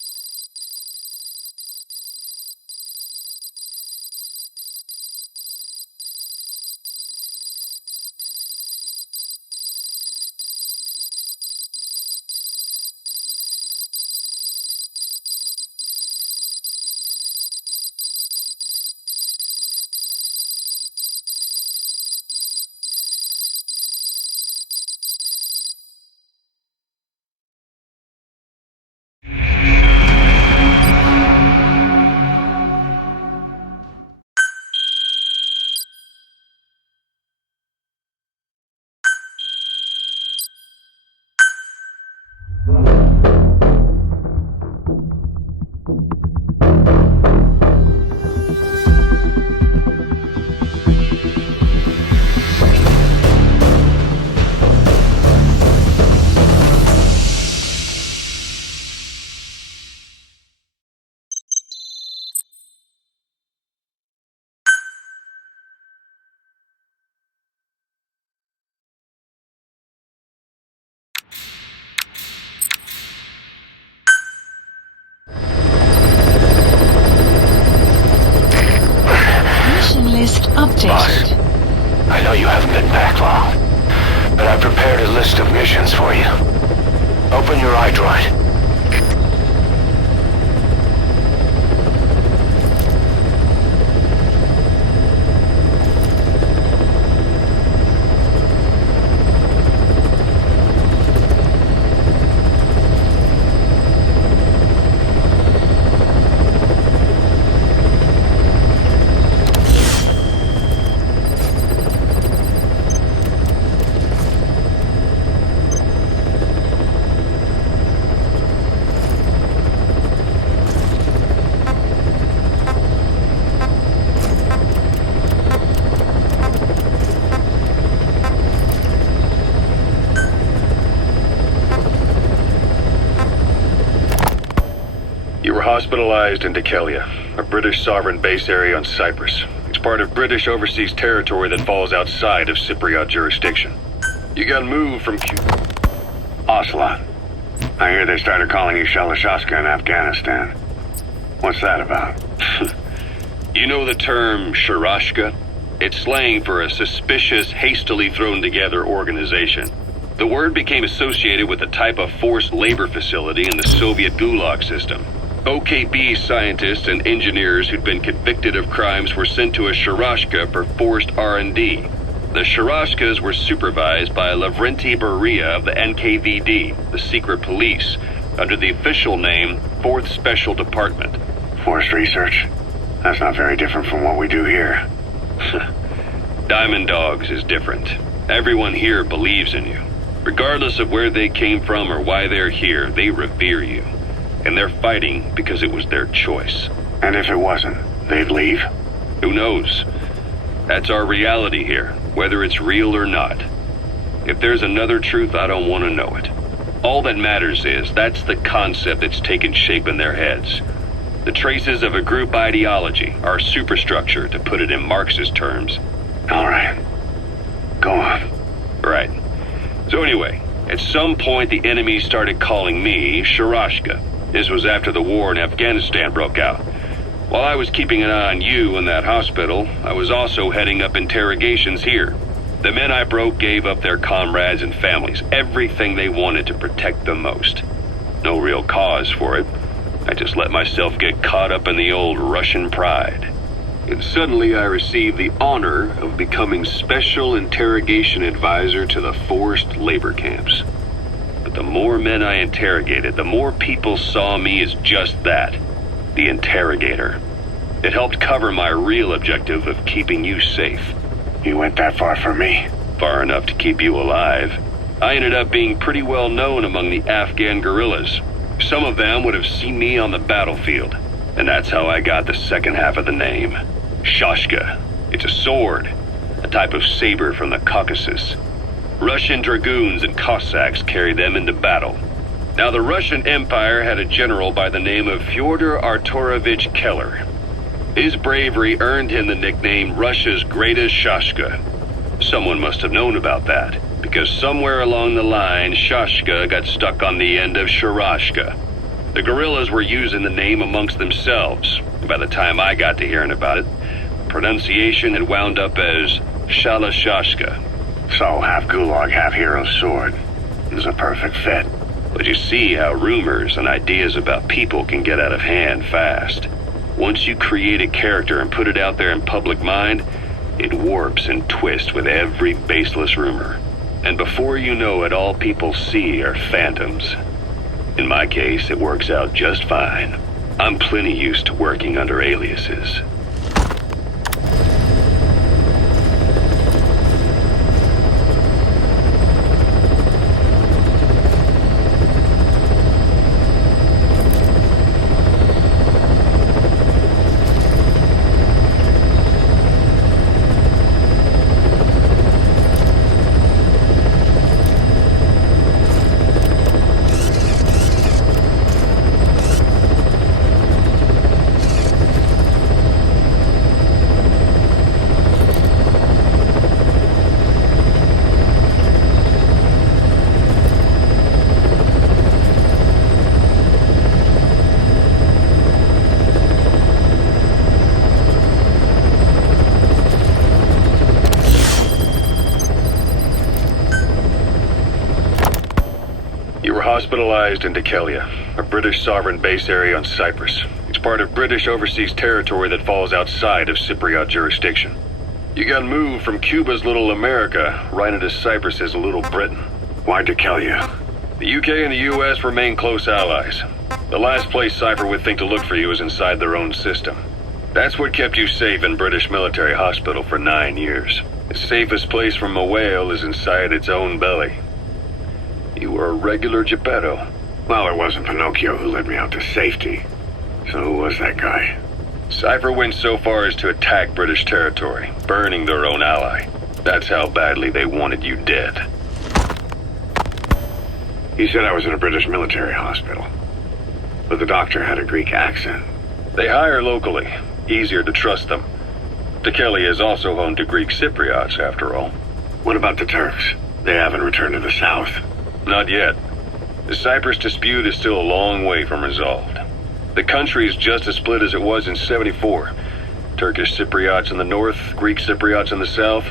Quite right. Hospitalized in Dekelia, a British sovereign base area on Cyprus. It's part of British overseas territory that falls outside of Cypriot jurisdiction. You got moved from Ocelot. I hear they started calling you Shalashaska in Afghanistan. What's that about? You know the term Sharashka? It's slang for a suspicious, hastily thrown together organization. The word became associated with a type of forced labor facility in the Soviet Gulag system. OKB scientists and engineers who'd been convicted of crimes were sent to a Sharashka for forced R&D. The Sharashkas were supervised by Lavrenti Beria of the NKVD, the secret police, under the official name 4th Special Department. Forced research? That's not very different from what we do here. Diamond Dogs is different. Everyone here believes in you. Regardless of where they came from or why they're here, they revere you. And they're fighting because it was their choice. And if it wasn't, they'd leave? Who knows? That's our reality here, whether it's real or not. If there's another truth, I don't want to know it. All that matters is that's the concept that's taken shape in their heads. The traces of a group ideology, our superstructure, to put it in Marxist terms. All right. Go on. Right. So anyway, at some point the enemy started calling me Sharashka. This was after the war in Afghanistan broke out. While I was keeping an eye on you in that hospital, I was also heading up interrogations here. The men I broke gave up their comrades and families, everything they wanted to protect the most. No real cause for it. I just let myself get caught up in the old Russian pride. And suddenly I received the honor of becoming Special Interrogation Advisor to the forced labor camps. But the more men I interrogated, the more people saw me as just that, the interrogator. It helped cover my real objective of keeping you safe. You went that far for me? Far enough to keep you alive. I ended up being pretty well known among the Afghan guerrillas. Some of them would have seen me on the battlefield, and that's how I got the second half of the name. Shashka. It's a sword, a type of saber from the Caucasus. Russian dragoons and Cossacks carried them into battle. Now, the Russian Empire had a general by the name of Fyodor Arturovich Keller. His bravery earned him the nickname Russia's Greatest Shashka. Someone must have known about that, because somewhere along the line, Shashka got stuck on the end of Sharashka. The guerrillas were using the name amongst themselves. By the time I got to hearing about it, pronunciation had wound up as Shalashashka. So, half Gulag, half Hero Sword. Is a perfect fit. But you see how rumors and ideas about people can get out of hand fast. Once you create a character and put it out there in public mind, it warps and twists with every baseless rumor. And before you know it, all people see are phantoms. In my case, it works out just fine. I'm plenty used to working under aliases. hospitalized in Dekelia, a British sovereign base area on Cyprus. It's part of British overseas territory that falls outside of Cypriot jurisdiction. You got moved from Cuba's Little America right into Cyprus's Little Britain. Why Dekelia? The UK and the US remain close allies. The last place Cypher would think to look for you is inside their own system. That's what kept you safe in British military hospital for 9 years. The safest place from a whale is inside its own belly. You were a regular Geppetto. Well, it wasn't Pinocchio who led me out to safety. So who was that guy? Cypher went so far as to attack British territory, burning their own ally. That's how badly they wanted you dead. He said I was in a British military hospital. But the doctor had a Greek accent. They hire locally. Easier to trust them. Dekelia is also home to Greek Cypriots, after all. What about the Turks? They haven't returned to the south? Not yet. The Cyprus dispute is still a long way from resolved. The country is just as split as it was in '74. Turkish Cypriots in the north, Greek Cypriots in the south.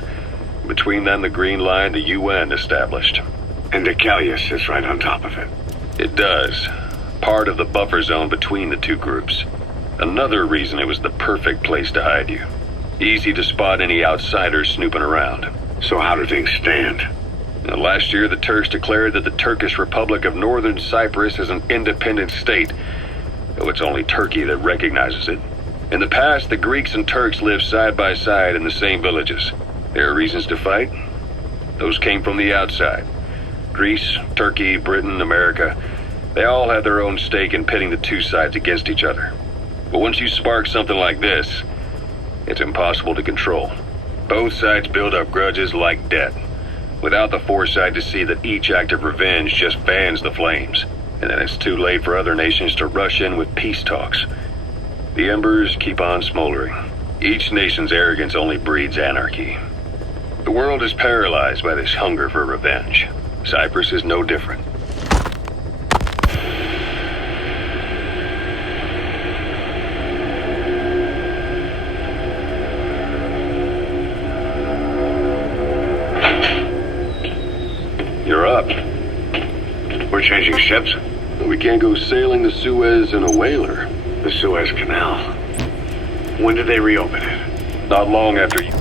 Between them, the Green Line, the UN established. And Dekelia sits right on top of it. It does. Part of the buffer zone between the two groups. Another reason it was the perfect place to hide you. Easy to spot any outsiders snooping around. So how do things stand? Last year, the Turks declared that the Turkish Republic of Northern Cyprus is an independent state, though it's only Turkey that recognizes it. In the past, the Greeks and Turks lived side by side in the same villages. There are reasons to fight. Those came from the outside. Greece, Turkey, Britain, America, they all had their own stake in pitting the two sides against each other. But once you spark something like this, it's impossible to control. Both sides build up grudges like debt, without the foresight to see that each act of revenge just fans the flames, and then it's too late for other nations to rush in with peace talks. The embers keep on smoldering. Each nation's arrogance only breeds anarchy. The world is paralyzed by this hunger for revenge. Cyprus is no different. You're up. We're changing ships? We can't go sailing the Suez in a whaler. The Suez Canal. When did they reopen it? Not long after you...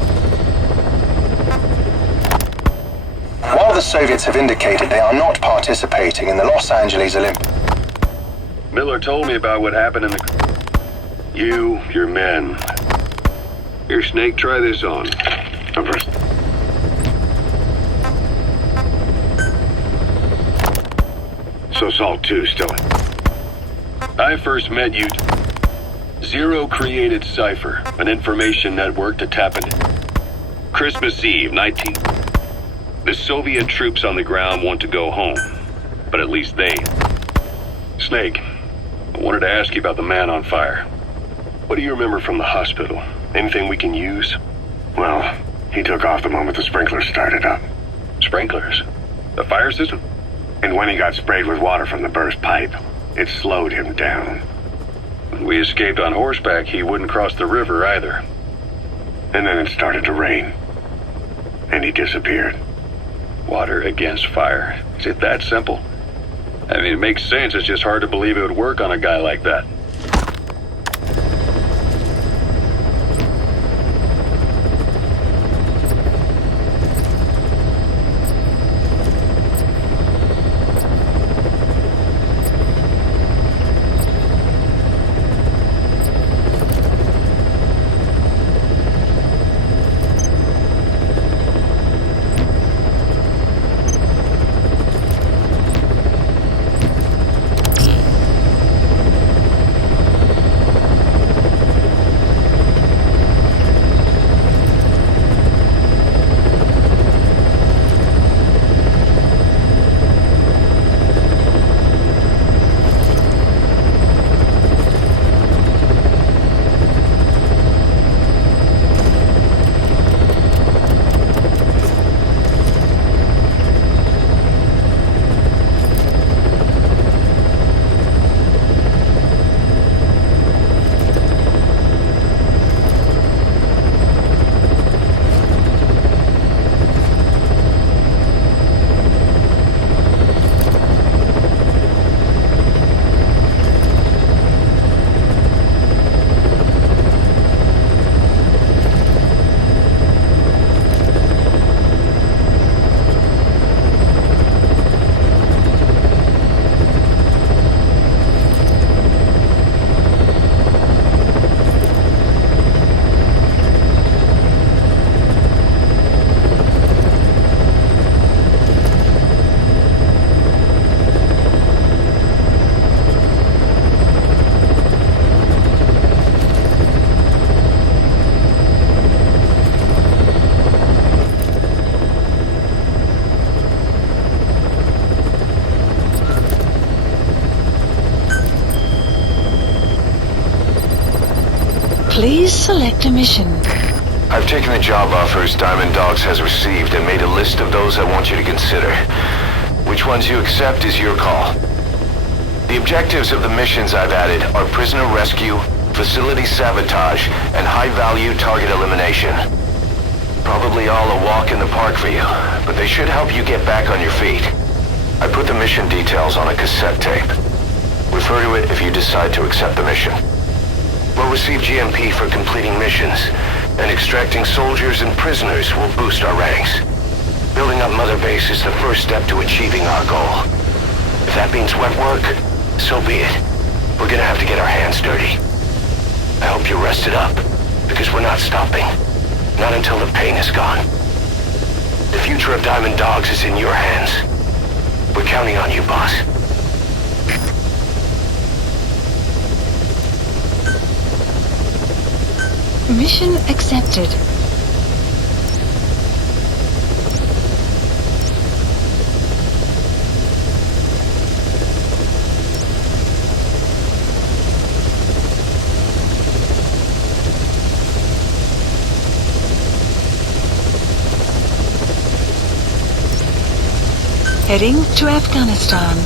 While the Soviets have indicated they are not participating in the Los Angeles Olympics... Miller told me about what happened in the... You, your men. Here, Snake, try this on. So Salt 2 still in. I first met you... Zero created Cypher, an information network to tap into... Christmas Eve, 19... The Soviet troops on the ground want to go home, but at least they... Snake, I wanted to ask you about the man on fire. What do you remember from the hospital? Anything we can use? Well, he took off the moment the sprinklers started up. Sprinklers? The fire system? And when he got sprayed with water from the burst pipe, it slowed him down. When we escaped on horseback, he wouldn't cross the river either. And then it started to rain. And he disappeared. Water against fire. Is it that simple? I mean, it makes sense. It's just hard to believe it would work on a guy like that. Please select a mission. I've taken the job offers Diamond Dogs has received and made a list of those I want you to consider. Which ones you accept is your call. The objectives of the missions I've added are prisoner rescue, facility sabotage, and high-value target elimination. Probably all a walk in the park for you, but they should help you get back on your feet. I put the mission details on a cassette tape. Refer to it if you decide to accept the mission. We'll receive GMP for completing missions, and extracting soldiers and prisoners will boost our ranks. Building up Mother Base is the first step to achieving our goal. If that means wet work, so be it. We're gonna have to get our hands dirty. I hope you're rested up, because we're not stopping. Not until the pain is gone. The future of Diamond Dogs is in your hands. We're counting on you, boss. Mission accepted. Heading to Afghanistan.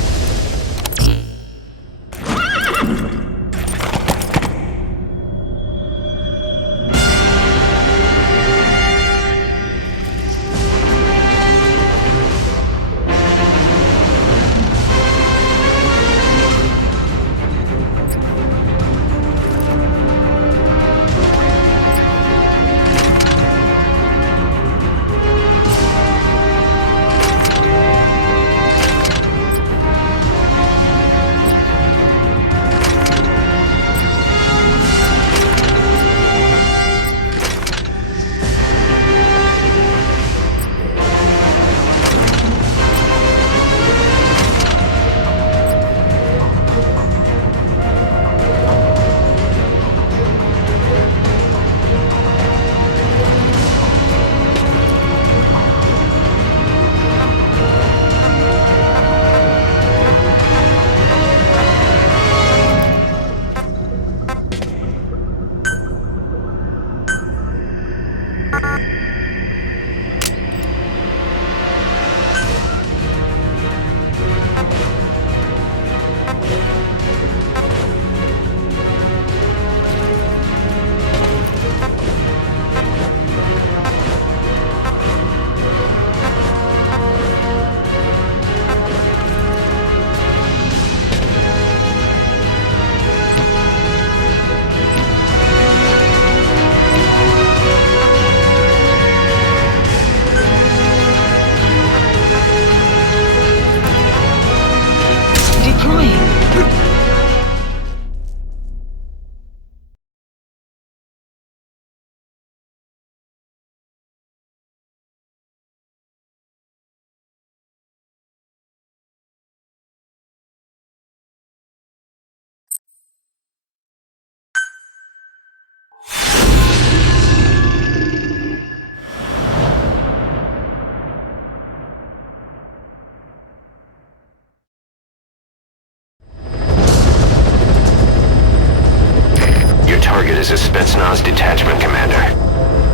Is a Spetsnaz detachment commander.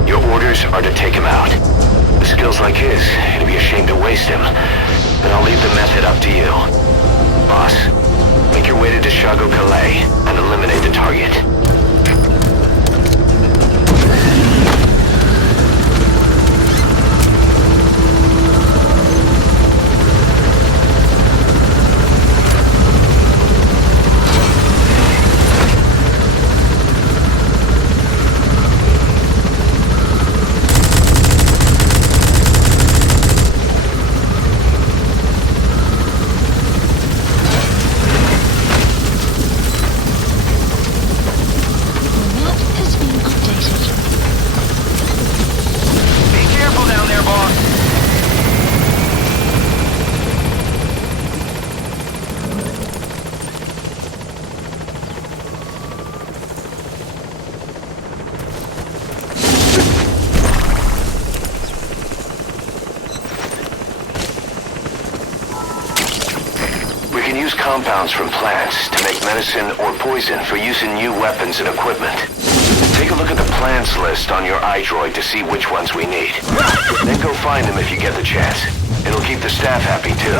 Your orders are to take him out. With skills like his, it'd be a shame to waste him. But I'll leave the method up to you. Boss, make your way to Dishago Calais and eliminate the target. Compounds from plants to make medicine or poison for use in new weapons and equipment. Take a look at the plans list on your iDroid to see which ones we need. Then go find them if you get the chance. It'll keep the staff happy, too.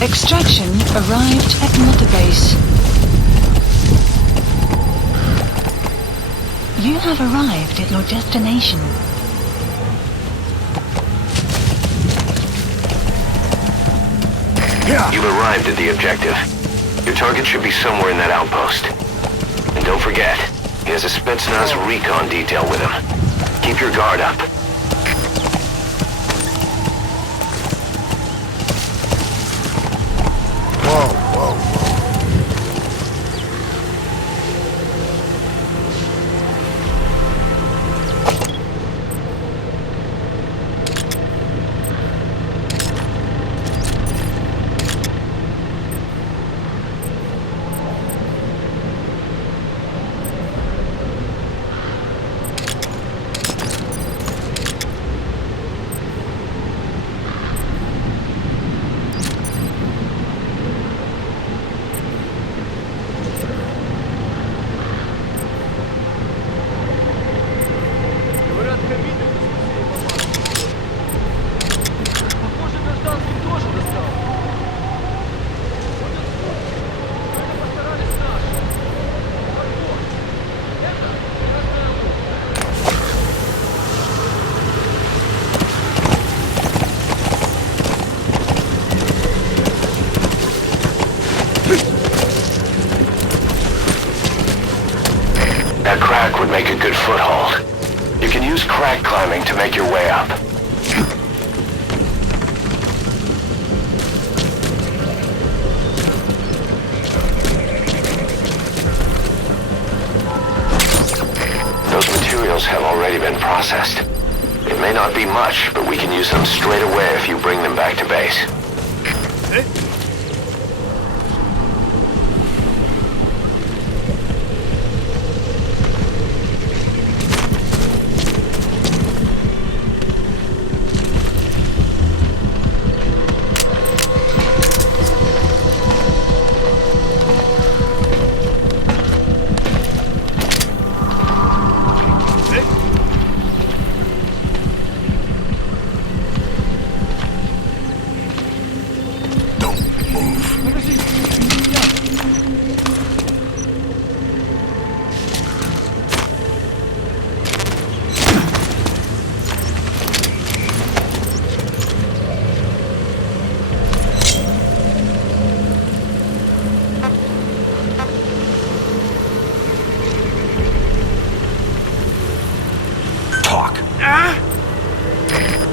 Extraction arrived at Motorbase. You have arrived at your destination. You've arrived at the objective. Your target should be somewhere in that outpost. And don't forget, he has a Spetsnaz recon detail with him. Keep your guard up. That crack would make a good foothold. You can use crack climbing to make your way up. Those materials have already been processed. It may not be much, but we can use them straight away if you bring them back to base.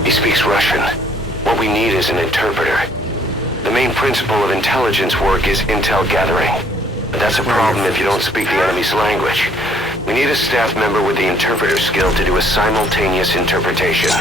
He speaks Russian. What we need is an interpreter. The main principle of intelligence work is intel gathering. But that's a problem if you don't speak the enemy's language. We need a staff member with the interpreter skill to do a simultaneous interpretation.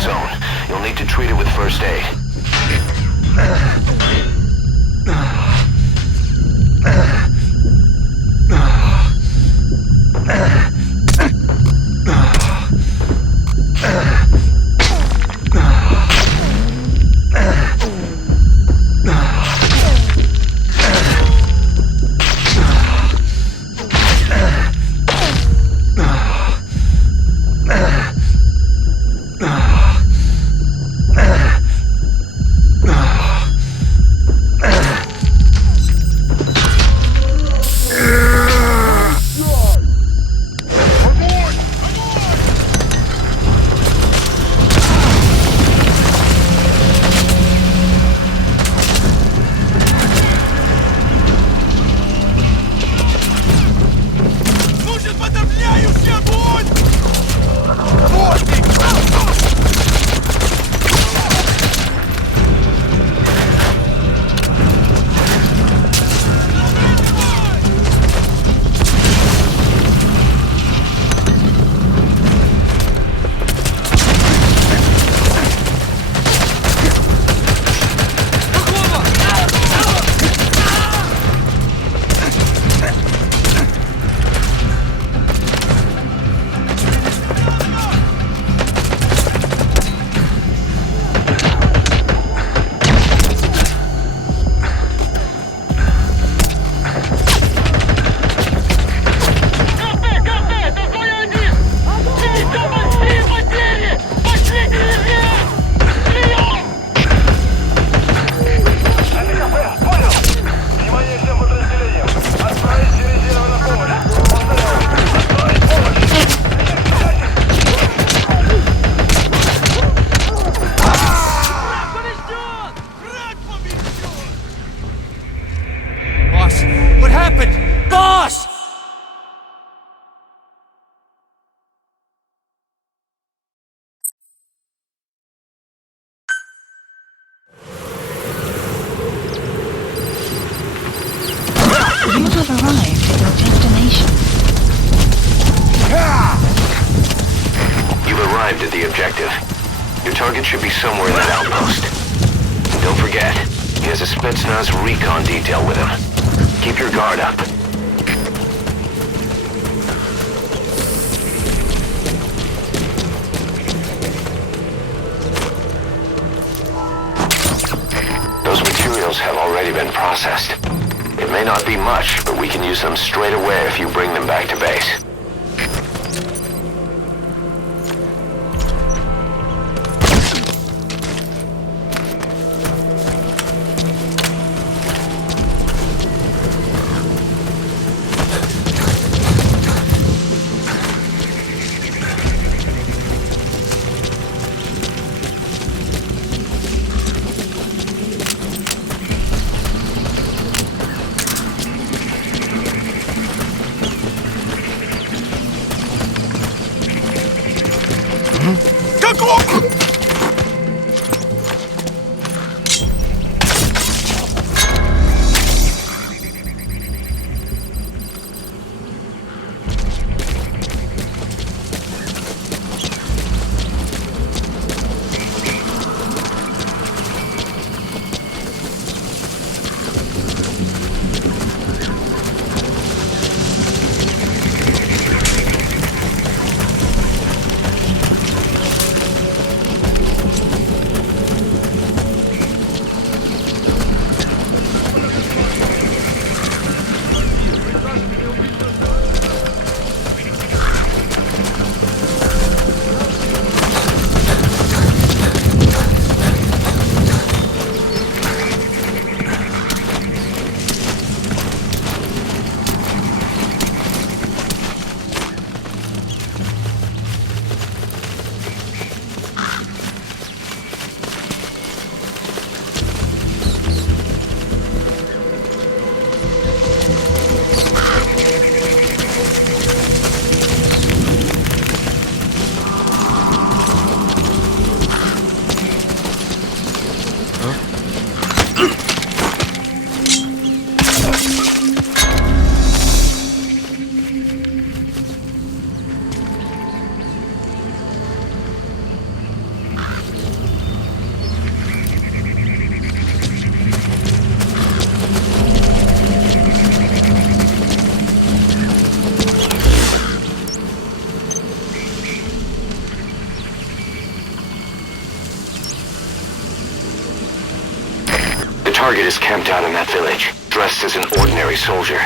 its own. You'll need to treat it with first aid. You have arrived at your destination. You've arrived at the objective. Your target should be somewhere in that outpost. And don't forget, he has a Spetsnaz recon detail with him. Keep your guard up. Those materials have already been processed. It may not be much, but we can use them straight away if you bring them back to base. target is camped out in that village, dressed as an ordinary soldier.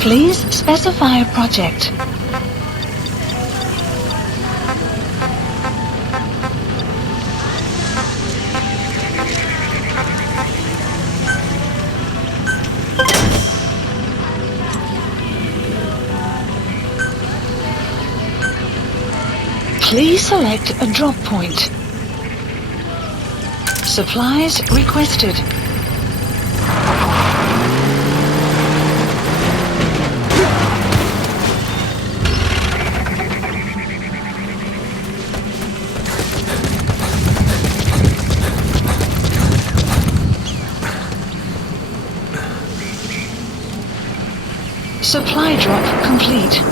Please specify a project. Please select a drop point. Supplies requested. Supply drop complete.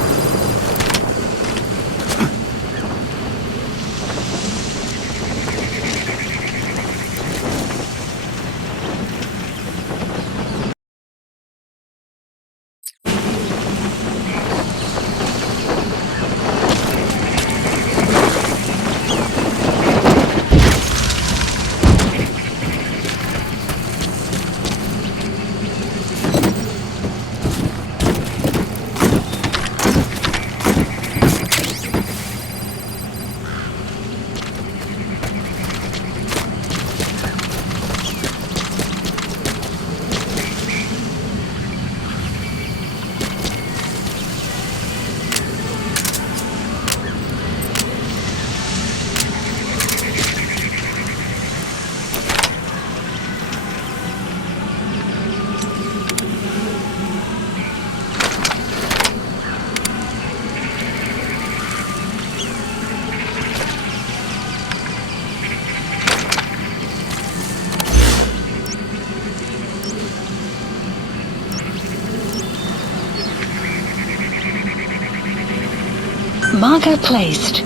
Marker placed.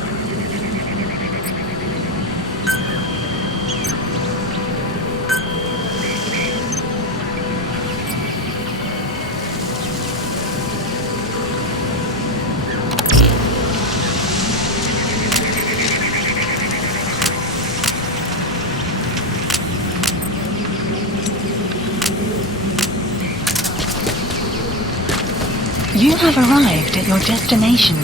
You have arrived at your destination.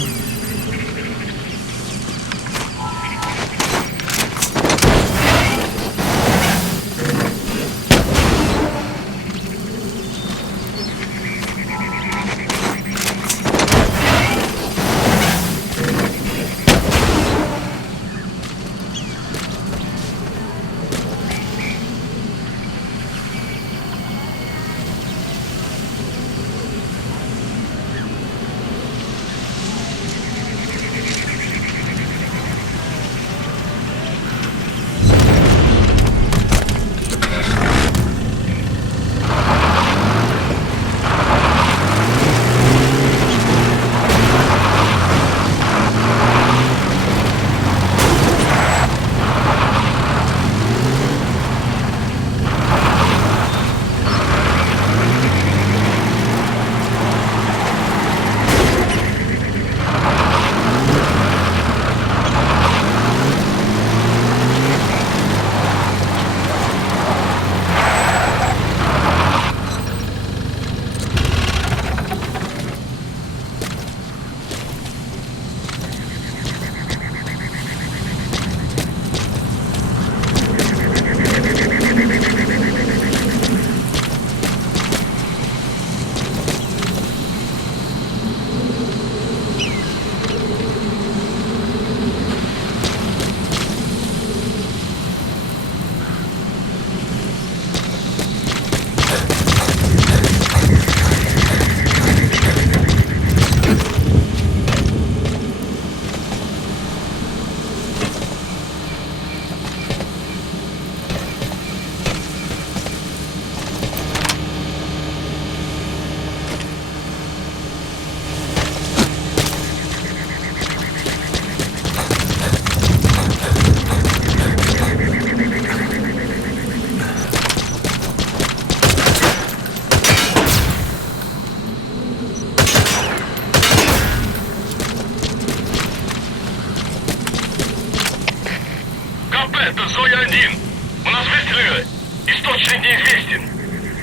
Это Зоя-1. У нас выстрелы. Источник неизвестен.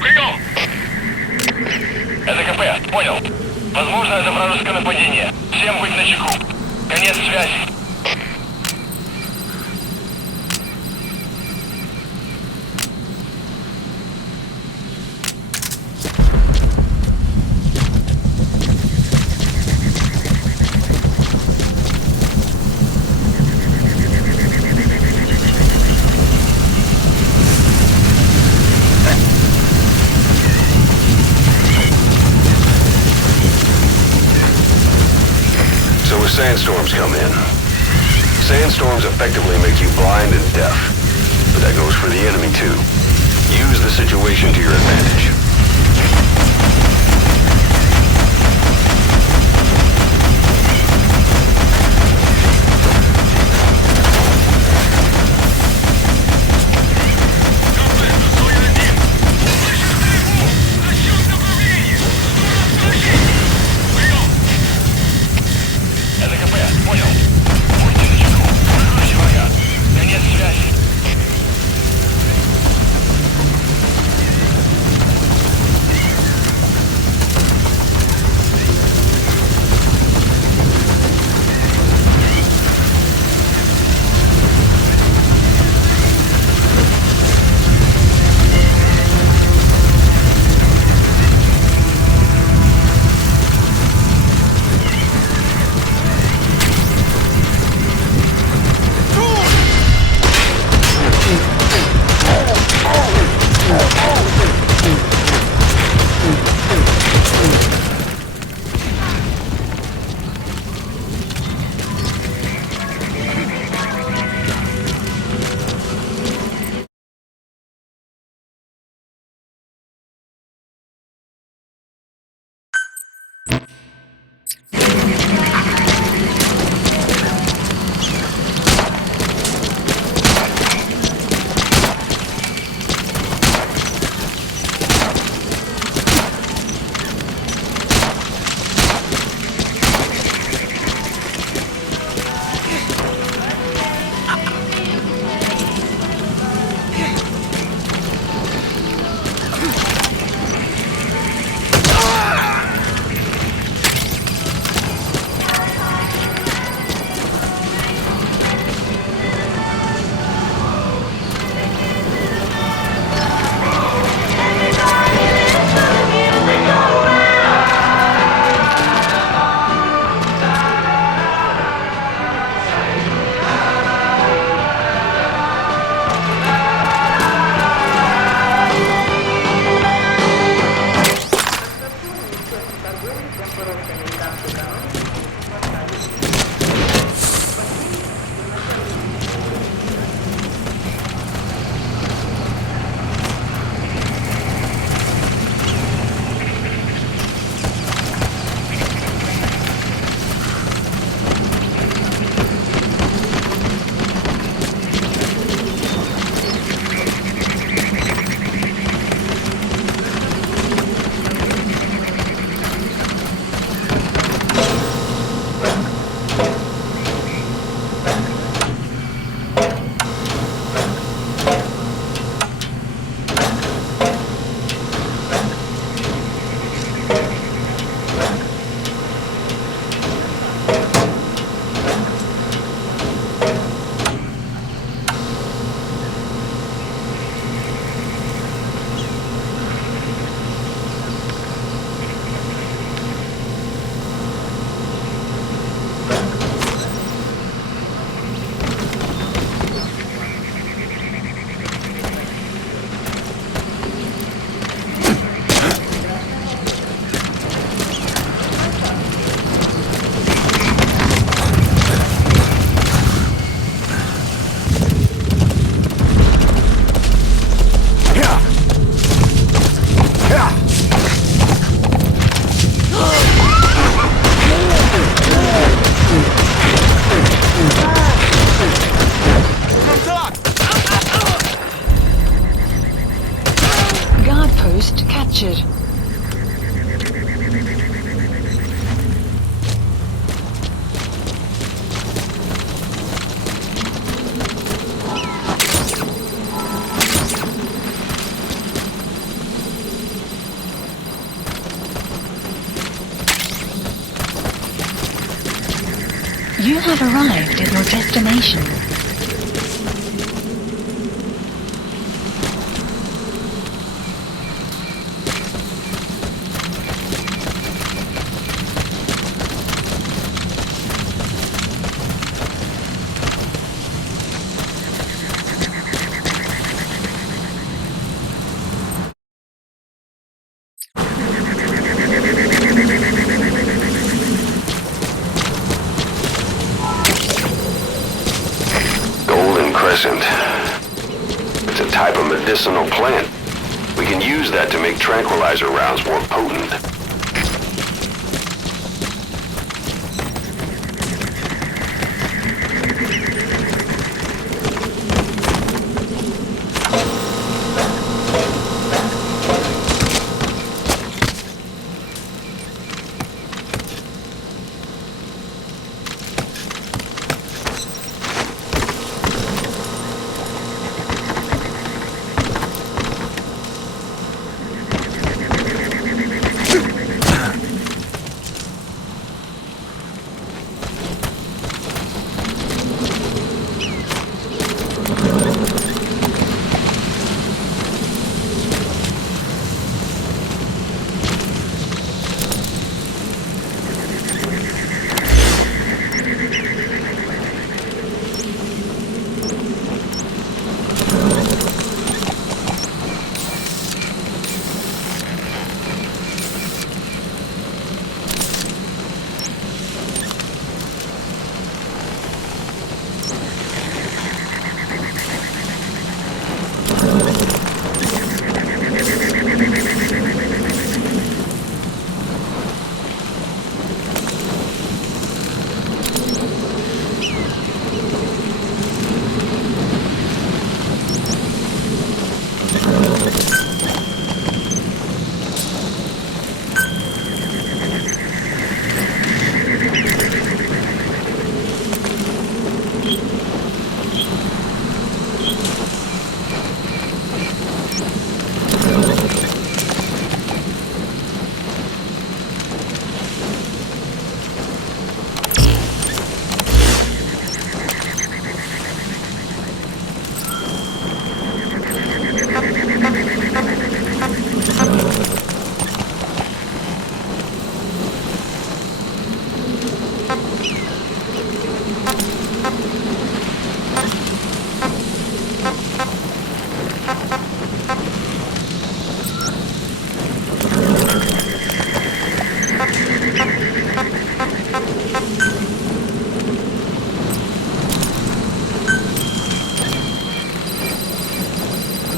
Прием! Это КП. Понял. Возможно, это вражеское нападение. Всем быть начеку. Конец связи. So as sandstorms come in, sandstorms effectively make you blind and deaf. But that goes for the enemy too. Use the situation to your advantage. Понял. Будьте начеку. Прикройте врага. Конец связи. You have arrived at your destination. It's a type of medicinal plant. We can use that to make tranquilizer rounds more potent.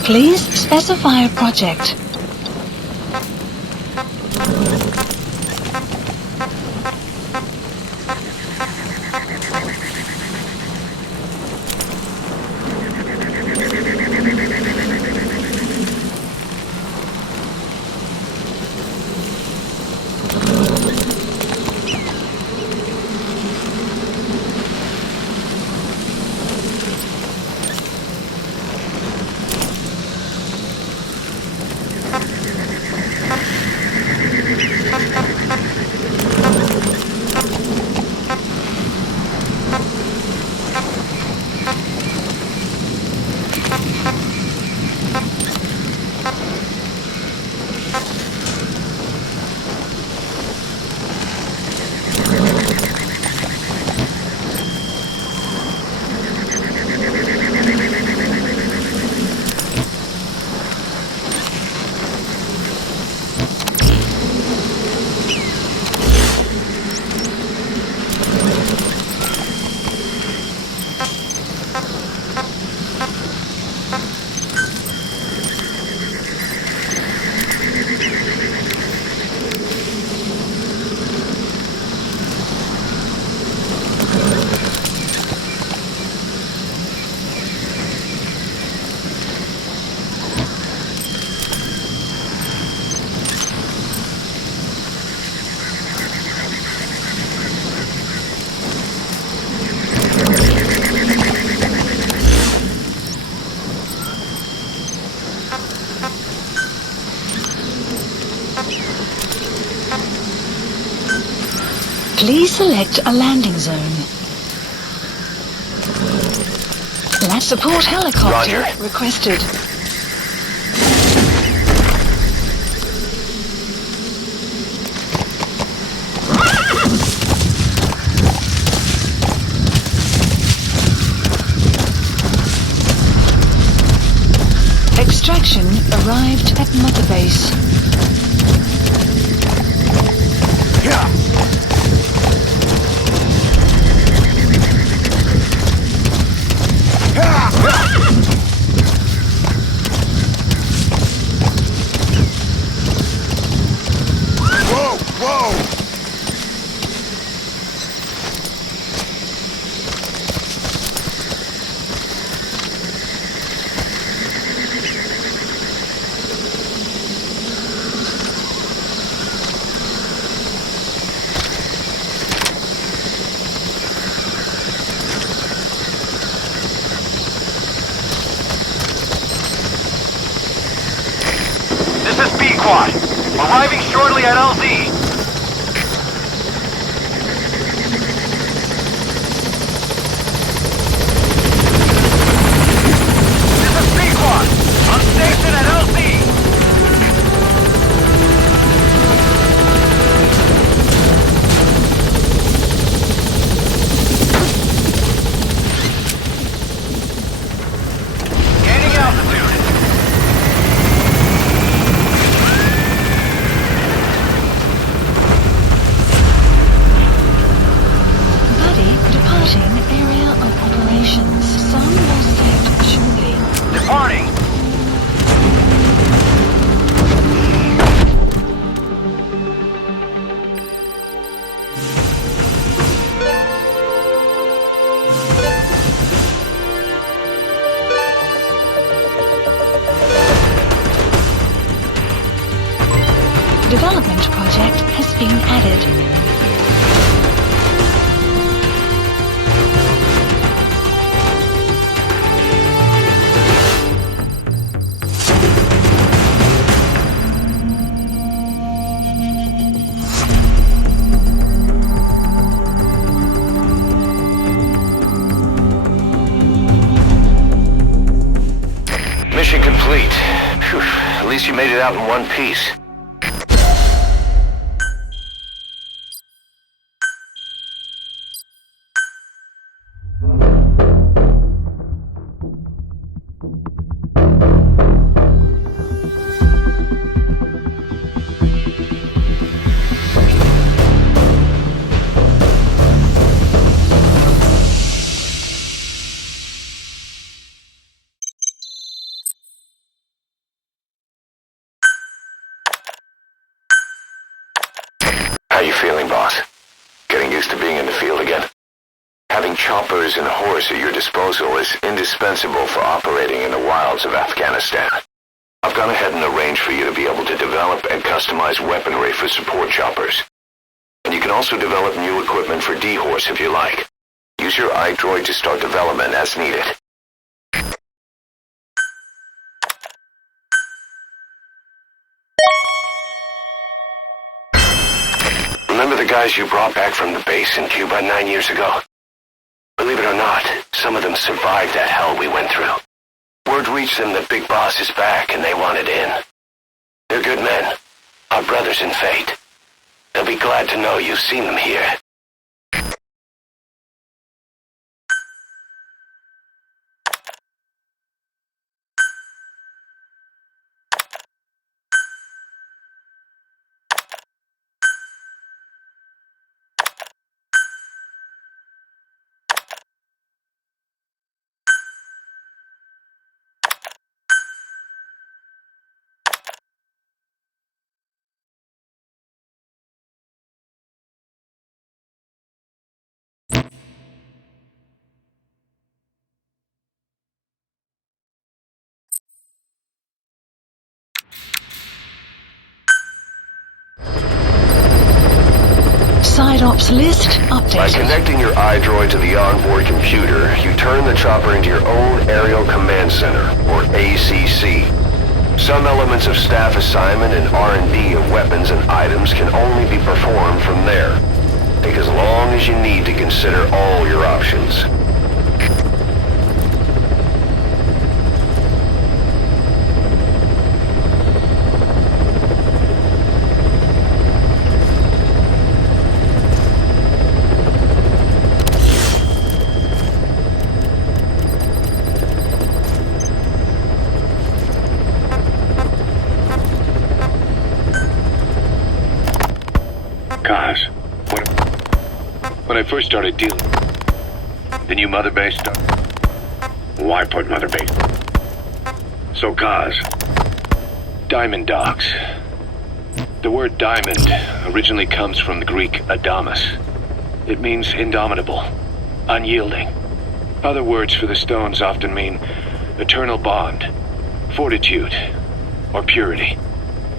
Please specify a project. Please select a landing zone. Support helicopter Roger. requested. Extraction arrived at Mother Base. Whoa, whoa! This is B-Quad. Arriving shortly at LZ. This is B-Quad. On station at LZ. Gaining altitude. Departing area of operations. Some will set shortly. Departing. Development project has been added. Mission complete. Phew, at least you made it out in one piece. How you feeling, boss? Getting used to being in the field again? Having choppers and horse at your disposal is indispensable for operating in the wilds of Afghanistan. I've gone ahead and arranged for you to be able to develop and customize weaponry for support choppers. And you can also develop new equipment for D-Horse if you like. Use your iDroid to start development as needed. Remember the guys you brought back from the base in Cuba 9 years ago? Believe it or not, some of them survived that hell we went through. Word reached them that Big Boss is back and they wanted in. They're good men, our brothers in fate. They'll be glad to know you've seen them here. Side ops list updated. By connecting your iDroid to the onboard computer, you turn the chopper into your own Aerial Command Center, or ACC. Some elements of staff assignment and R&D of weapons and items can only be performed from there. Take as long as long as you need to consider all your options. Side ops list updated. By connecting your iDroid to the onboard computer, you turn the chopper into your own aerial command center, or ACC. Some elements of staff assignment and R&D of weapons and items can only be performed from there. Take as long as you need to consider all your options. Cause, when I first started dealing, the new mother base stuff. Why put mother base? So, Cause, diamond dogs. The word diamond originally comes from the Greek adamas. It means indomitable, unyielding. Other words for the stones often mean eternal bond, fortitude, or purity.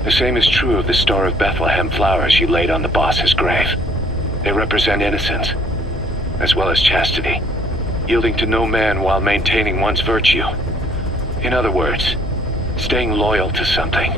The same is true of the Star of Bethlehem flowers you laid on the boss's grave. They represent innocence, as well as chastity, yielding to no man while maintaining one's virtue. In other words, staying loyal to something.